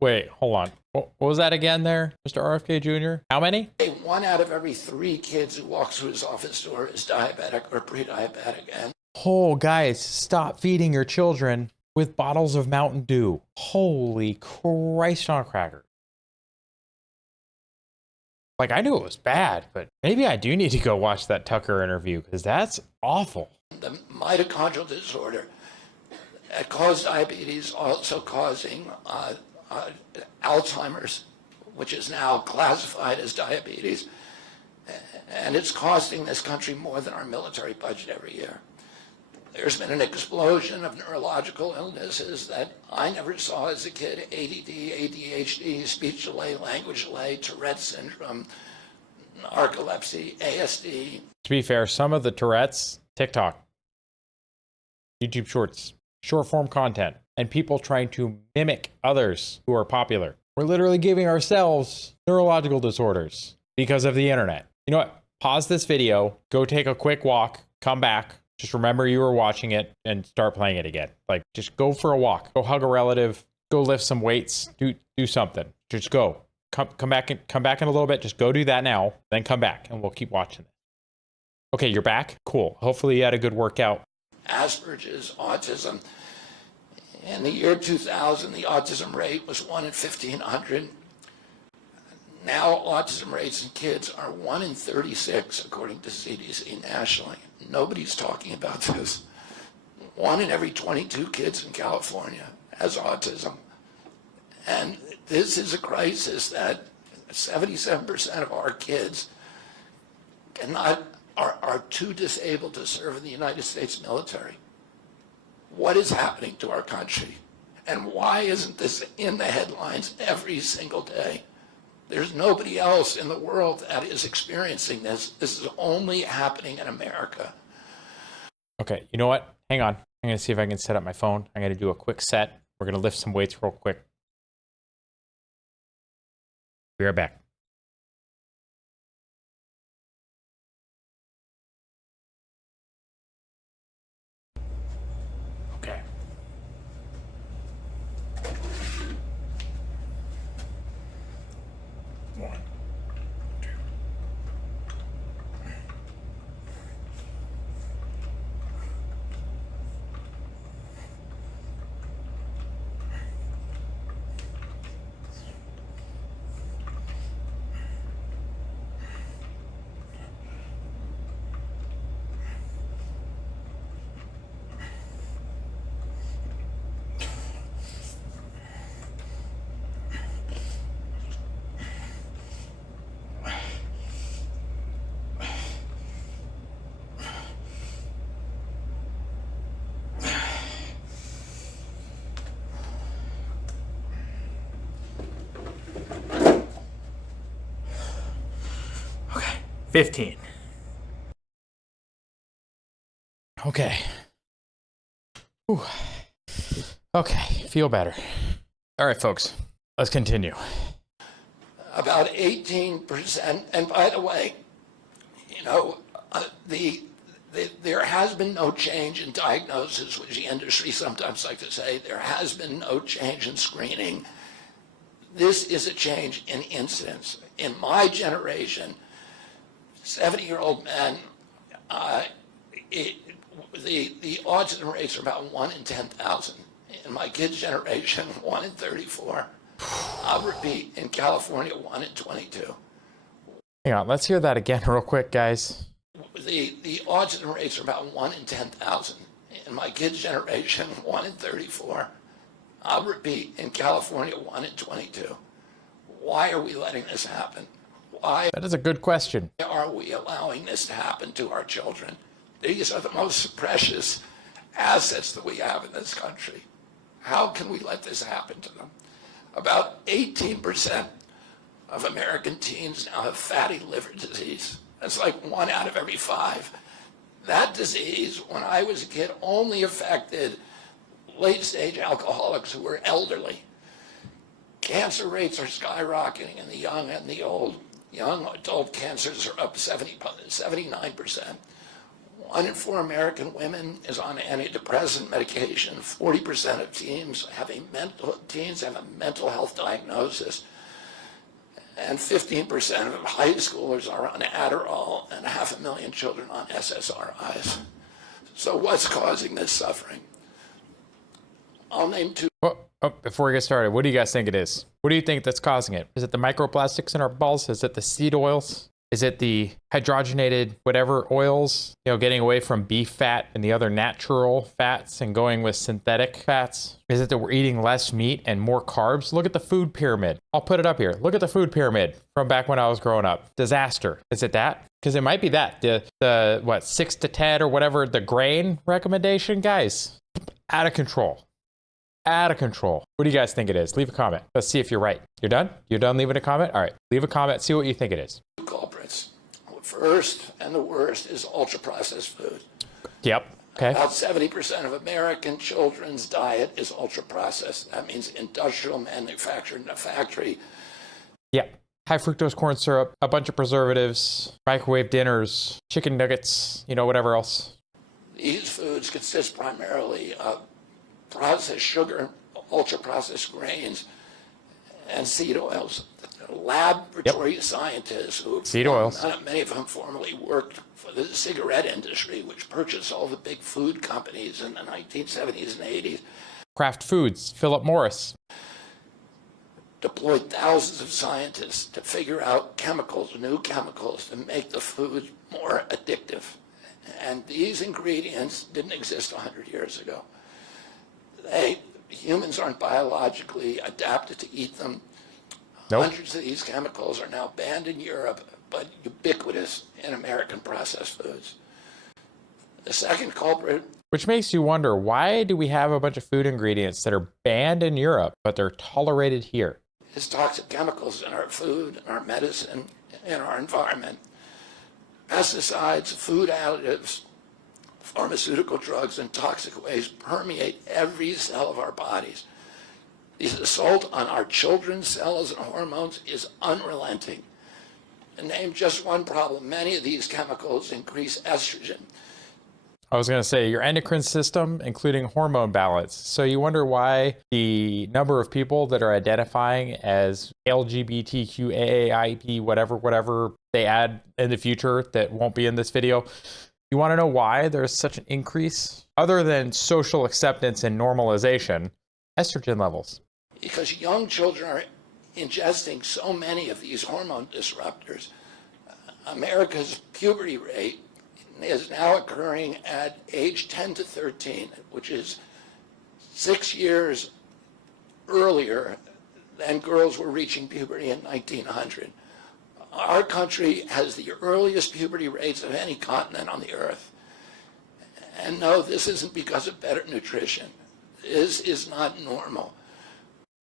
Wait, hold on. What was that again there, Mr. RFK Jr.? How many? 1 out of every 3 kids who walks through his office door is diabetic or pre-diabetic. And Oh, guys, stop feeding your children with bottles of Mountain Dew. Holy Christ on a cracker. Like, I knew it was bad, but maybe I do need to go watch that Tucker interview because that's awful. the mitochondrial disorder that caused diabetes, also causing Alzheimer's, which is now classified as diabetes. And it's costing this country more than our military budget every year. There's been an explosion of neurological illnesses that I never saw as a kid: ADD, ADHD, speech delay, language delay, Tourette's syndrome, narcolepsy, ASD. To be fair, some of the Tourette's, TikTok, YouTube Shorts, short form content, and people trying to mimic others who are popular. We're literally giving ourselves neurological disorders because of the internet. You know what? Pause this video, go take a quick walk, come back. Just remember you were watching it and start playing it again. Like, just go for a walk, go hug a relative, go lift some weights, do something. Just go. Come back in a little bit. Just go do that now, then come back and we'll keep watching it. Okay, you're back? Cool. Hopefully you had a good workout. Asperger's, autism. In the year 2000, the autism rate was 1 in 1,500. Now autism rates in kids are 1 in 36, according to CDC nationally. Nobody's talking about this. 1 in every 22 kids in California has autism. And this is a crisis that 77% of our kids are too disabled to serve in the United States military. What is happening to our country? And why isn't this in the headlines every single day? There's nobody else in the world that is experiencing this. This is only happening in America. Okay, you know what? Hang on. I'm going to see if I can set up my phone. I'm going to do a quick set. We're going to lift some weights real quick. Be right back. Okay. One, two. 15. Okay. Whew. Okay, feel better. All right, folks, let's continue. About 18%, and by the way, you know, there has been no change in diagnosis, which the industry sometimes like to say. There has been no change in screening. This is a change in incidence. In my generation, 70-year-old men, the autism rates are about 1 in 10,000. In my kids' generation, 1 in 34. I'll repeat, in California, 1 in 22. Hang on, let's hear that again real quick, guys. The autism rates are about 1 in 10,000. In my kids' generation, 1 in 34. I'll repeat, in California, 1 in 22. Why are we letting this happen? Why That is a good question. are we allowing this to happen to our children? These are the most precious assets that we have in this country. How can we let this happen to them? About 18% of American teens now have fatty liver disease. That's like 1 out of every 5. That disease, when I was a kid, only affected late-stage alcoholics who were elderly. Cancer rates are skyrocketing in the young and the old. Young adult cancers are up 79%. 1 in 4 American women is on antidepressant medication. 40% of teens have a mental health diagnosis. And 15% of high schoolers are on Adderall, and 500,000 children on SSRIs. So what's causing this suffering? I'll name 2. Before we get started, what do you guys think it is? What do you think that's causing it? Is it the microplastics in our balls? Is it the seed oils? Is it the hydrogenated whatever oils, getting away from beef fat and the other natural fats and going with synthetic fats? Is it that we're eating less meat and more carbs? Look at the food pyramid. I'll put it up here. Look at the food pyramid from back when I was growing up. Disaster. Is it that? Because it might be that. The 6 to 10 or whatever, the grain recommendation, guys, out of control. Out of control. What do you guys think it is? Leave a comment. Let's see if you're right. You're done? You're done leaving a comment? All right. Leave a comment. See what you think it is. Culprits. First and the worst is ultra-processed food. Yep. Okay. About 70% of American children's diet is ultra-processed. That means industrial manufactured in a factory. Yep. High fructose corn syrup, a bunch of preservatives, microwave dinners, chicken nuggets, whatever else. These foods consist primarily of processed sugar, ultra-processed grains, and seed oils. Laboratory scientists who, seed oils. Many of them formerly worked for the cigarette industry, which purchased all the big food companies in the 1970s and 80s. Kraft Foods, Philip Morris. Deployed thousands of scientists to figure out new chemicals to make the food more addictive. And these ingredients didn't exist 100 years ago. Humans aren't biologically adapted to eat them. Nope. Hundreds of these chemicals are now banned in Europe, but ubiquitous in American processed foods. The second culprit. Which makes you wonder, why do we have a bunch of food ingredients that are banned in Europe, but they're tolerated here? Is toxic chemicals in our food, in our medicine, in our environment. Pesticides, food additives, pharmaceutical drugs, and toxic waste permeate every cell of our bodies. The assault on our children's cells and hormones is unrelenting. And name just one problem. Many of these chemicals increase estrogen. I was going to say your endocrine system, including hormone balance. So you wonder why the number of people that are identifying as LGBTQ, AAIP, whatever they add in the future that won't be in this video. You want to know why there's such an increase? Other than social acceptance and normalization, estrogen levels. Because young children are ingesting so many of these hormone disruptors. America's puberty rate is now occurring at age 10 to 13, which is 6 years earlier than girls were reaching puberty in 1900. Our country has the earliest puberty rates of any continent on the earth. And no, this isn't because of better nutrition. This is not normal.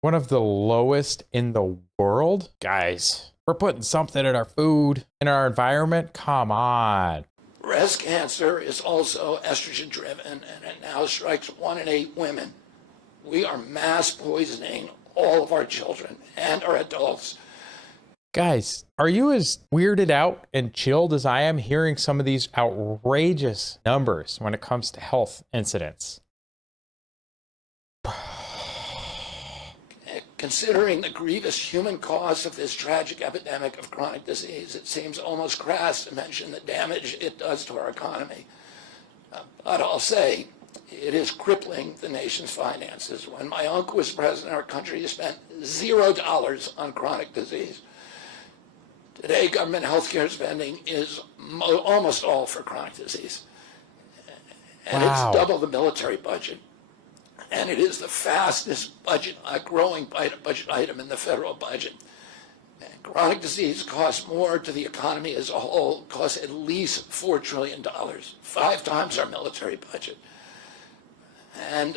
One of the lowest in the world? Guys, we're putting something in our food, in our environment? Come on. Breast cancer is also estrogen driven, and it now strikes 1 in 8 women. We are mass poisoning all of our children and our adults. Guys, are you as weirded out and chilled as I am hearing some of these outrageous numbers when it comes to health incidents? Considering the grievous human cost of this tragic epidemic of chronic disease, it seems almost crass to mention the damage it does to our economy. But I'll say, it is crippling the nation's finances. When my uncle was president, our country spent $0 on chronic disease. Today, government healthcare spending is almost all for chronic disease. And Wow. It's double the military budget. And it is the fastest growing budget item in the federal budget. And chronic disease costs more to the economy as a whole, costs at least $4 trillion, 5 times our military budget. And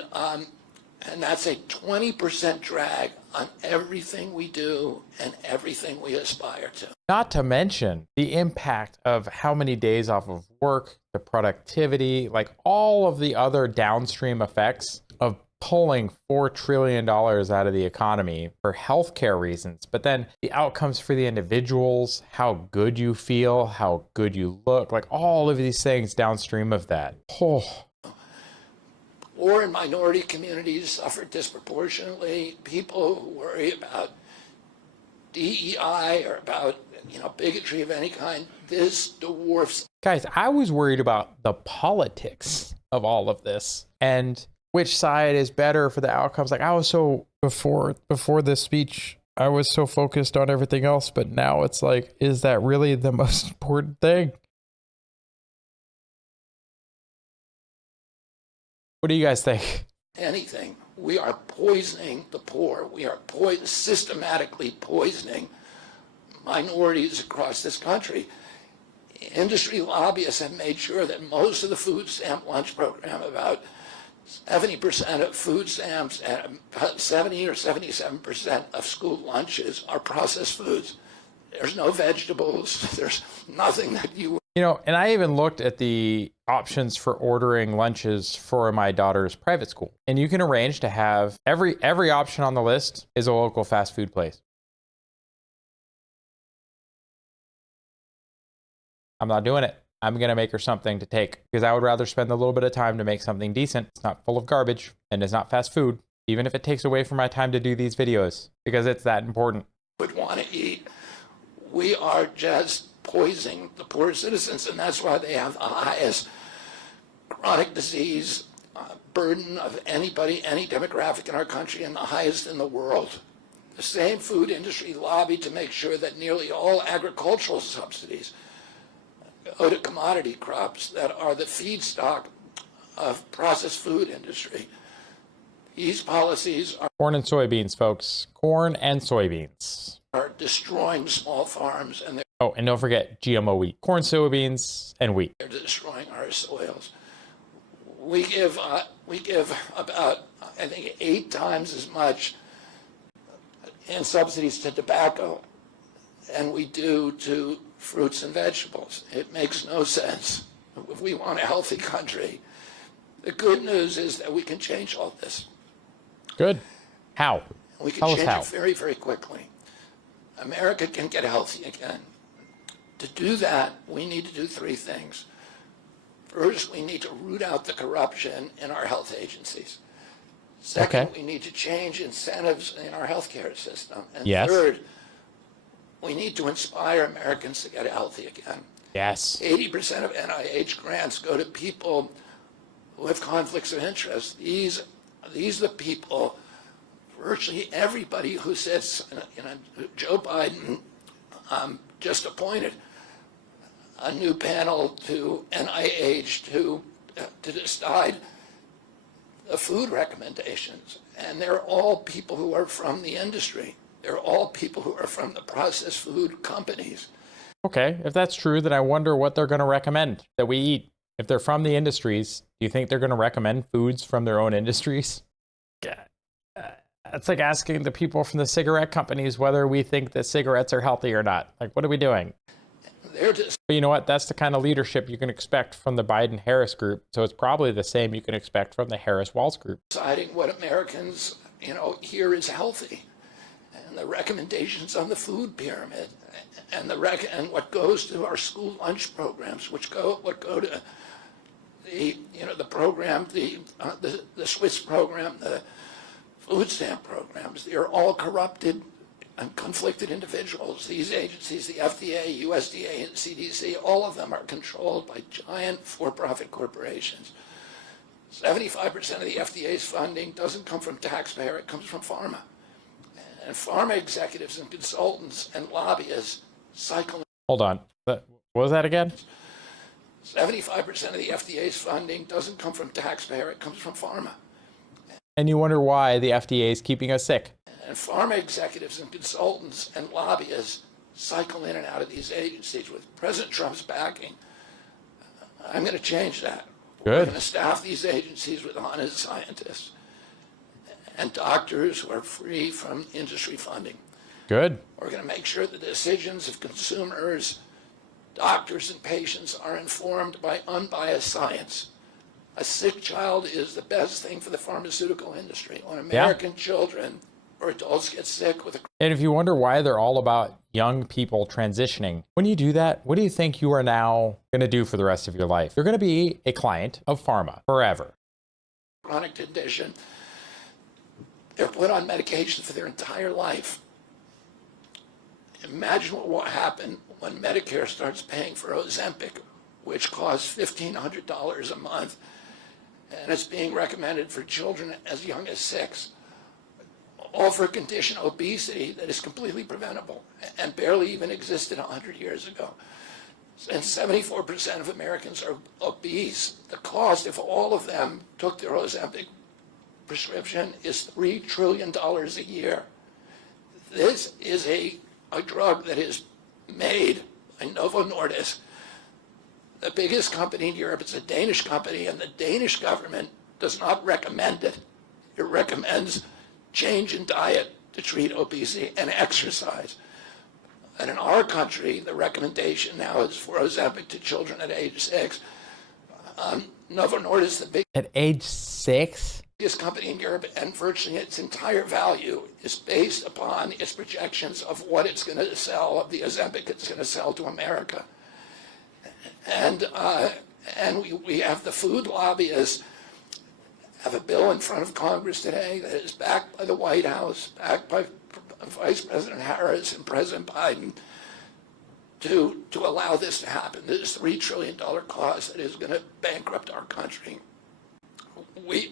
that's a 20% drag on everything we do and everything we aspire to. Not to mention the impact of how many days off of work, the productivity, like all of the other downstream effects of pulling $4 trillion out of the economy for healthcare reasons. But then the outcomes for the individuals, how good you feel, how good you look, like all of these things downstream of that. Oh. Poor and minority communities suffer disproportionately. People who worry about DEI or about bigotry of any kind, this dwarfs. Guys, I was worried about the politics of all of this and which side is better for the outcomes. Like I was so before this speech, I was so focused on everything else, but now it's like, is that really the most important thing? What do you guys think? Anything. We are poisoning the poor. We are systematically poisoning minorities across this country. Industry lobbyists have made sure that most of the food stamp lunch program, about 70% of food stamps and about 70 or 77% of school lunches are processed foods. There's no vegetables. There's nothing that you... And I even looked at the options for ordering lunches for my daughter's private school. And you can arrange to have every option on the list is a local fast food place. I'm not doing it. I'm going to make her something to take because I would rather spend a little bit of time to make something decent. It's not full of garbage and it's not fast food, even if it takes away from my time to do these videos because it's that important. Would want to eat. We are just poisoning the poor citizens, and that's why they have the highest chronic disease burden of anybody, any demographic in our country, and the highest in the world. The same food industry lobbied to make sure that nearly all agricultural subsidies go to commodity crops that are the feedstock of processed food industry. These policies corn and soybeans, folks. Corn and soybeans are destroying small farms, and and don't forget GMO wheat, corn, soybeans, and wheat. They're destroying our soils. We give about, I think, 8 times as much in subsidies to tobacco than we do to fruits and vegetables. It makes no sense. If we want a healthy country, the good news is that we can change all this. Good. How? We can Tell us change how. it very, very quickly. America can get healthy again. To do that, we need to do 3 things. First, we need to root out the corruption in our health agencies. Second, we need to change incentives in our healthcare system. And third, we need to inspire Americans to get healthy again. Yes. 80% of NIH grants go to people who have conflicts of interest. These are the people, virtually everybody who sits, Joe Biden just appointed a new panel to NIH to decide the food recommendations. And they're all people who are from the industry. They're all people who are from the processed food companies. Okay, if that's true, then I wonder what they're going to recommend that we eat. If they're from the industries, do you think they're going to recommend foods from their own industries? It's like asking the people from the cigarette companies whether we think that cigarettes are healthy or not. Like, what are we doing? They're just But you know what? That's the kind of leadership you can expect from the Biden-Harris group. So it's probably the same you can expect from the Harris-Walz group. deciding what Americans, here is healthy, and the recommendations on the food pyramid, and what goes to our school lunch programs, what go to the program, the Swiss program, the food stamp programs. They're all corrupted and conflicted individuals. These agencies, the FDA, USDA, and CDC, all of them are controlled by giant for-profit corporations. 75% of the FDA's funding doesn't come from taxpayer, it comes from pharma. And pharma executives and consultants and lobbyists cycle. Hold on. What was that again? 75% of the FDA's funding doesn't come from taxpayer, it comes from pharma. And you wonder why the FDA is keeping us sick. And pharma executives and consultants and lobbyists cycle in and out of these agencies. With President Trump's backing, I'm going to change that. We're Good. going to staff these agencies with honest scientists and doctors who are free from industry funding. Good. We're going to make sure the decisions of consumers, doctors, and patients are informed by unbiased science. A sick child is the best thing for the pharmaceutical industry. When American children or adults get sick with a... And if you wonder why they're all about young people transitioning, when you do that, what do you think you are now going to do for the rest of your life? You're going to be a client of pharma forever. chronic condition, they're put on medication for their entire life. Imagine what will happen when Medicare starts paying for Ozempic, which costs $1,500 a month, and it's being recommended for children as young as 6, all for a condition, obesity, that is completely preventable and barely even existed 100 years ago. And 74% of Americans are obese. The cost, if all of them took their Ozempic prescription, is $3 trillion a year. This is a drug that is made by Novo Nordisk, the biggest company in Europe. It's a Danish company, and the Danish government does not recommend it. It recommends change in diet to treat obesity and exercise. And in our country, the recommendation now is for Ozempic to children at age 6. Novo Nordisk, the At age 6? biggest company in Europe, and virtually its entire value is based upon its projections of what it's going to sell, of the Ozempic it's going to sell to America. And we have the food lobbyists have a bill in front of Congress today that is backed by the White House, backed by Vice President Harris and President Biden, to allow this to happen. This $3 trillion cost that is going to bankrupt our country.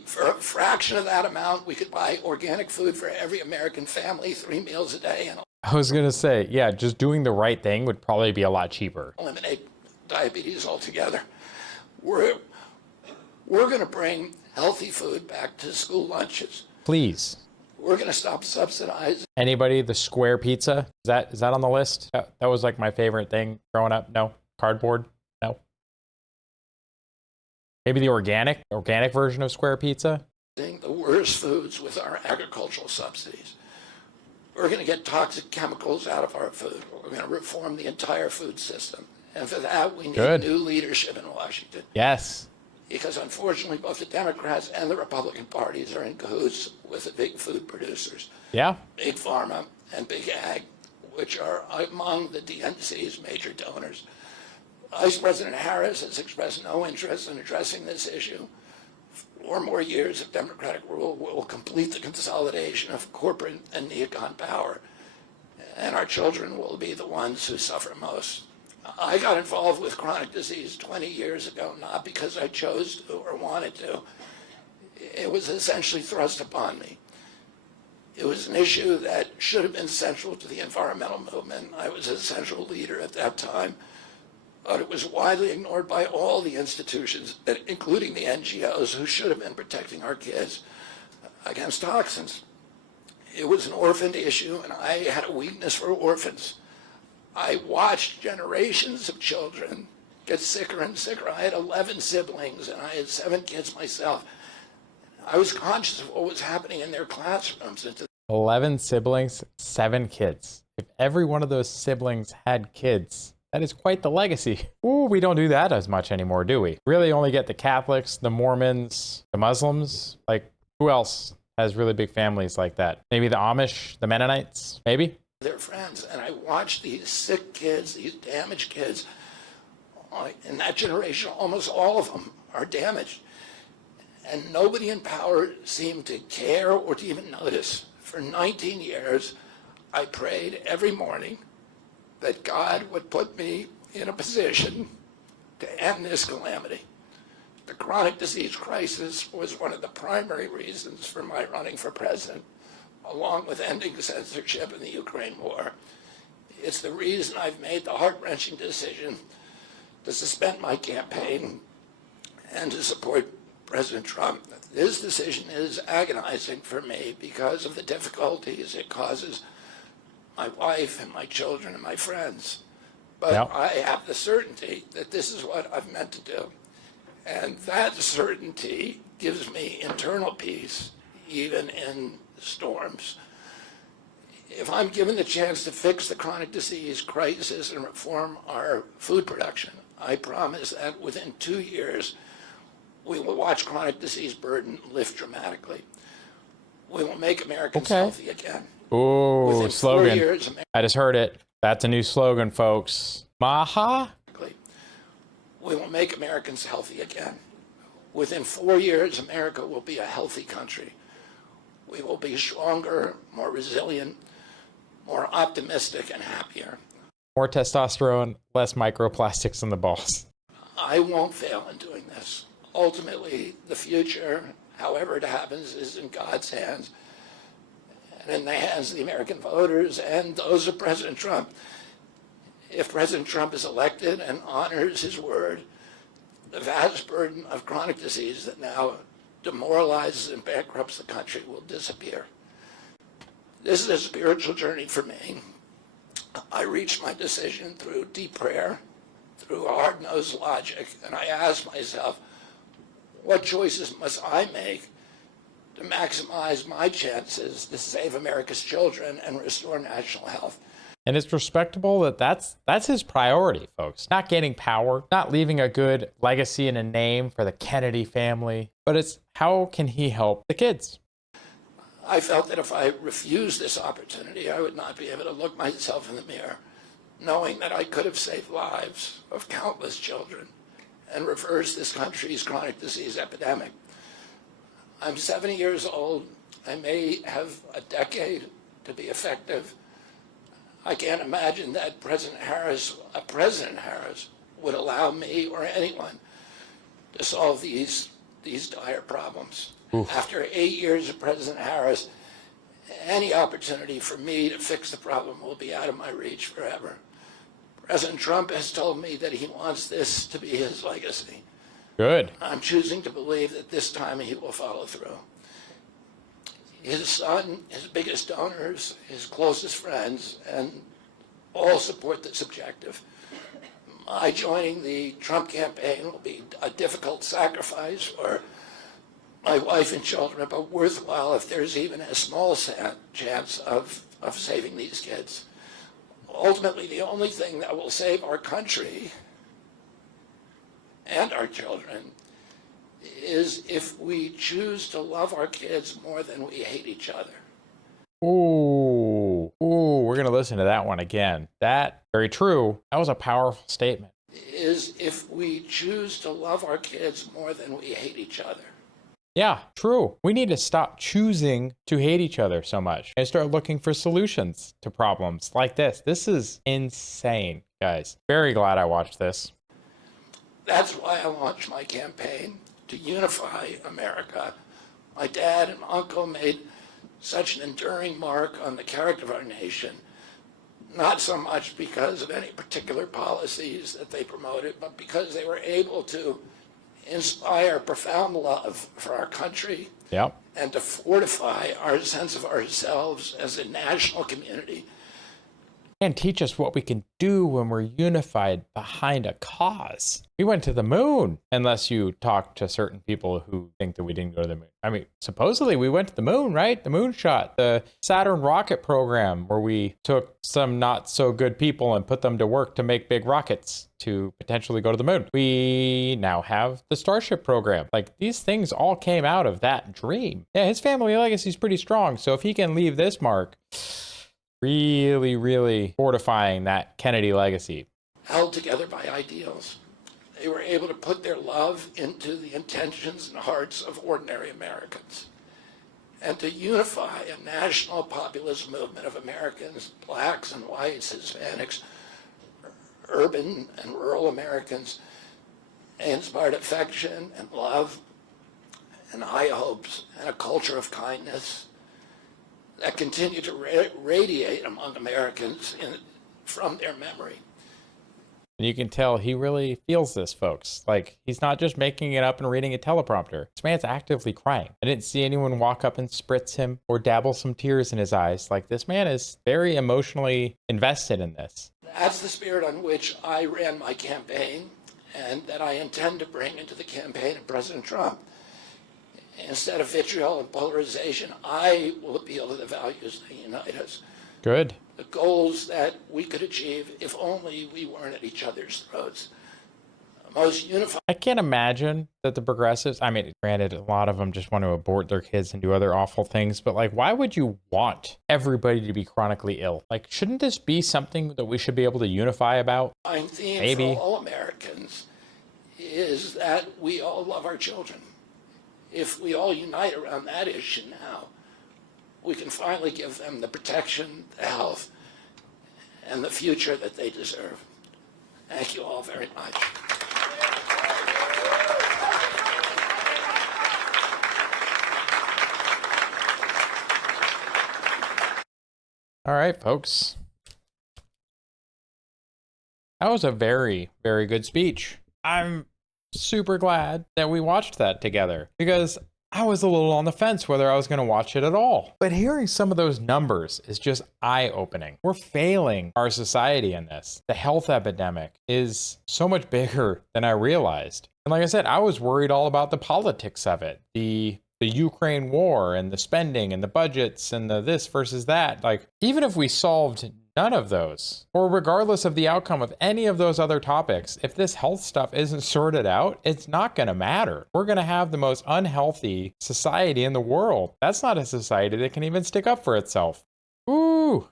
For a fraction of that amount, we could buy organic food for every American family, 3 meals a day, and I was going to say, yeah, just doing the right thing would probably be a lot cheaper. eliminate diabetes altogether. We're going to bring healthy food back to school lunches. Please. We're going to stop subsidizing. Anybody, the square pizza? Is that on the list? That was like my favorite thing growing up. No. Cardboard? No. Maybe the organic version of square pizza? The worst foods with our agricultural subsidies. We're going to get toxic chemicals out of our food. We're going to reform the entire food system. And for that, we need Good. new leadership in Washington. Yes. Because unfortunately, both the Democrats and the Republican parties are in cahoots with the big food producers, Yeah. Big Pharma and Big Ag, which are among the DNC's major donors. Vice President Harris has expressed no interest in addressing this issue. 4 more years of Democratic rule will complete the consolidation of corporate and neocon power, and our children will be the ones who suffer most. I got involved with chronic disease 20 years ago, not because I chose to or wanted to. It was essentially thrust upon me. It was an issue that should have been central to the environmental movement. I was a central leader at that time, but it was widely ignored by all the institutions, including the NGOs, who should have been protecting our kids against toxins. It was an orphaned issue, and I had a weakness for orphans. I watched generations of children get sicker and sicker. I had 11 siblings, and I had 7 kids myself. I was conscious of what was happening in their classrooms. And 11 siblings, 7 kids. If every one of those siblings had kids, that is quite the legacy. Ooh, we don't do that as much anymore, do we? Really only get the Catholics, the Mormons, the Muslims. Like, who else has really big families like that? Maybe the Amish, the Mennonites, maybe? Their friends, and I watched these sick kids, these damaged kids. In that generation, almost all of them are damaged. And nobody in power seemed to care or to even notice. For 19 years, I prayed every morning that God would put me in a position to end this calamity. The chronic disease crisis was one of the primary reasons for my running for president, along with ending censorship in the Ukraine war. It's the reason I've made the heart-wrenching decision to suspend my campaign and to support President Trump. This decision is agonizing for me because of the difficulties it causes my wife and my children and my friends. But Yep. I have the certainty that this is what I've meant to do. And that certainty gives me internal peace, even in storms. If I'm given the chance to fix the chronic disease crisis and reform our food production, I promise that within 2 years, we will watch chronic disease burden lift dramatically. We will make Americans Okay. healthy again. Ooh, Within 4 slogan. years, I just heard it. That's a new slogan, folks. Maha? we will make Americans healthy again. Within 4 years, America will be a healthy country. We will be stronger, more resilient, more optimistic, and happier. More testosterone, less microplastics in the balls. I won't fail in doing this. Ultimately, the future, however it happens, is in God's hands and in the hands of the American voters and those of President Trump. If President Trump is elected and honors his word, the vast burden of chronic disease that now demoralizes and bankrupts the country will disappear. This is a spiritual journey for me. I reached my decision through deep prayer, through hard-nosed logic, and I asked myself, what choices must I make to maximize my chances to save America's children and restore national health? And it's respectable that that's his priority, folks. Not gaining power, not leaving a good legacy and a name for the Kennedy family, but it's how can he help the kids? I felt that if I refused this opportunity, I would not be able to look myself in the mirror, knowing that I could have saved lives of countless children and reversed this country's chronic disease epidemic. I'm 70 years old. I may have a decade to be effective. I can't imagine that President Harris would allow me or anyone to solve these dire problems. Oof. After 8 years of President Harris, any opportunity for me to fix the problem will be out of my reach forever. President Trump has told me that he wants this to be his legacy. Good. I'm choosing to believe that this time he will follow through. His son, his biggest donors, his closest friends, and all support this objective. My joining the Trump campaign will be a difficult sacrifice for my wife and children, but worthwhile if there's even a small chance of saving these kids. Ultimately, the only thing that will save our country and our children is if we choose to love our kids more than we hate each other. Ooh, we're going to listen to that one again. That, very true. That was a powerful statement. Is if we choose to love our kids more than we hate each other. Yeah, true. We need to stop choosing to hate each other so much and start looking for solutions to problems like this. This is insane, guys. Very glad I watched this. That's why I launched my campaign to unify America. My dad and uncle made such an enduring mark on the character of our nation, not so much because of any particular policies that they promoted, but because they were able to inspire profound love for our country. Yep. And to fortify our sense of ourselves as a national community and teach us what we can do when we're unified behind a cause. We went to the moon, unless you talk to certain people who think that we didn't go to the moon. I mean, supposedly we went to the moon, right? The moonshot, the Saturn rocket program, where we took some not so good people and put them to work to make big rockets to potentially go to the moon. We now have the Starship program. Like, these things all came out of that dream. Yeah, his family legacy is pretty strong. So if he can leave this mark, really, really fortifying that Kennedy legacy. Held together by ideals. They were able to put their love into the intentions and hearts of ordinary Americans and to unify a national populist movement of Americans, blacks and whites, Hispanics, urban and rural Americans. They inspired affection and love and high hopes and a culture of kindness that continue to radiate among Americans from their memory. And you can tell he really feels this, folks. Like, he's not just making it up and reading a teleprompter. This man's actively crying. I didn't see anyone walk up and spritz him or dabble some tears in his eyes. Like, this man is very emotionally invested in this. That's the spirit on which I ran my campaign and that I intend to bring into the campaign of President Trump. Instead of vitriol and polarization, I will appeal to the values that unite us. Good. The goals that we could achieve if only we weren't at each other's throats. Most unified. I can't imagine that the progressives, I mean, granted, a lot of them just want to abort their kids and do other awful things, but like, why would you want everybody to be chronically ill? Like, shouldn't this be something that we should be able to unify about? My theme Maybe. for all Americans is that we all love our children. If we all unite around that issue now, we can finally give them the protection, the health, and the future that they deserve. Thank you all very much. All right, folks. That was a very, very good speech. I'm super glad that we watched that together because I was a little on the fence whether I was going to watch it at all. But hearing some of those numbers is just eye-opening. We're failing our society in this. The health epidemic is so much bigger than I realized. And like I said, I was worried all about the politics of it. The Ukraine war and the spending and the budgets and the this versus that. Like, even if we solved none of those, or regardless of the outcome of any of those other topics, if this health stuff isn't sorted out, it's not going to matter. We're going to have the most unhealthy society in the world. That's not a society that can even stick up for itself. Ooh.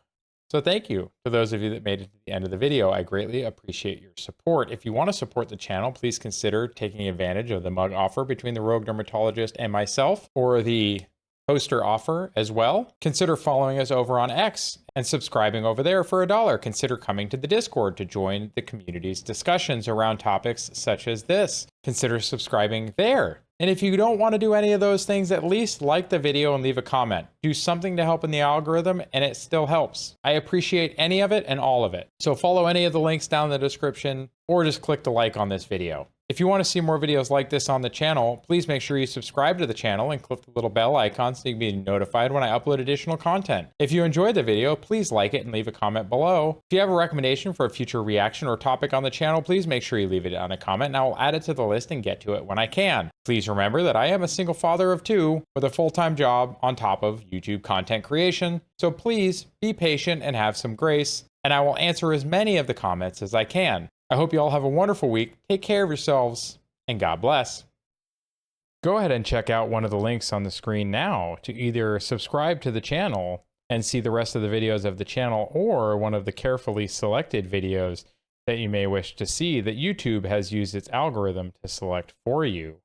So thank you to those of you that made it to the end of the video. I greatly appreciate your support. If you want to support the channel, please consider taking advantage of the mug offer between the Rogue Dermatologist and myself, or the poster offer as well. Consider following us over on X and subscribing over there for $1. Consider coming to the Discord to join the community's discussions around topics such as this. Consider subscribing there. And if you don't want to do any of those things, at least like the video and leave a comment. Do something to help in the algorithm, and it still helps. I appreciate any of it and all of it. So follow any of the links down in the description, or just click the like on this video. If you want to see more videos like this on the channel, please make sure you subscribe to the channel and click the little bell icon so you can be notified when I upload additional content. If you enjoyed the video, please like it and leave a comment below. If you have a recommendation for a future reaction or topic on the channel, please make sure you leave it on a comment and I will add it to the list and get to it when I can. Please remember that I am a single father of 2 with a full-time job on top of YouTube content creation. So please be patient and have some grace, and I will answer as many of the comments as I can. I hope you all have a wonderful week. Take care of yourselves, and God bless. Go ahead and check out one of the links on the screen now to either subscribe to the channel and see the rest of the videos of the channel, or one of the carefully selected videos that you may wish to see that YouTube has used its algorithm to select for you.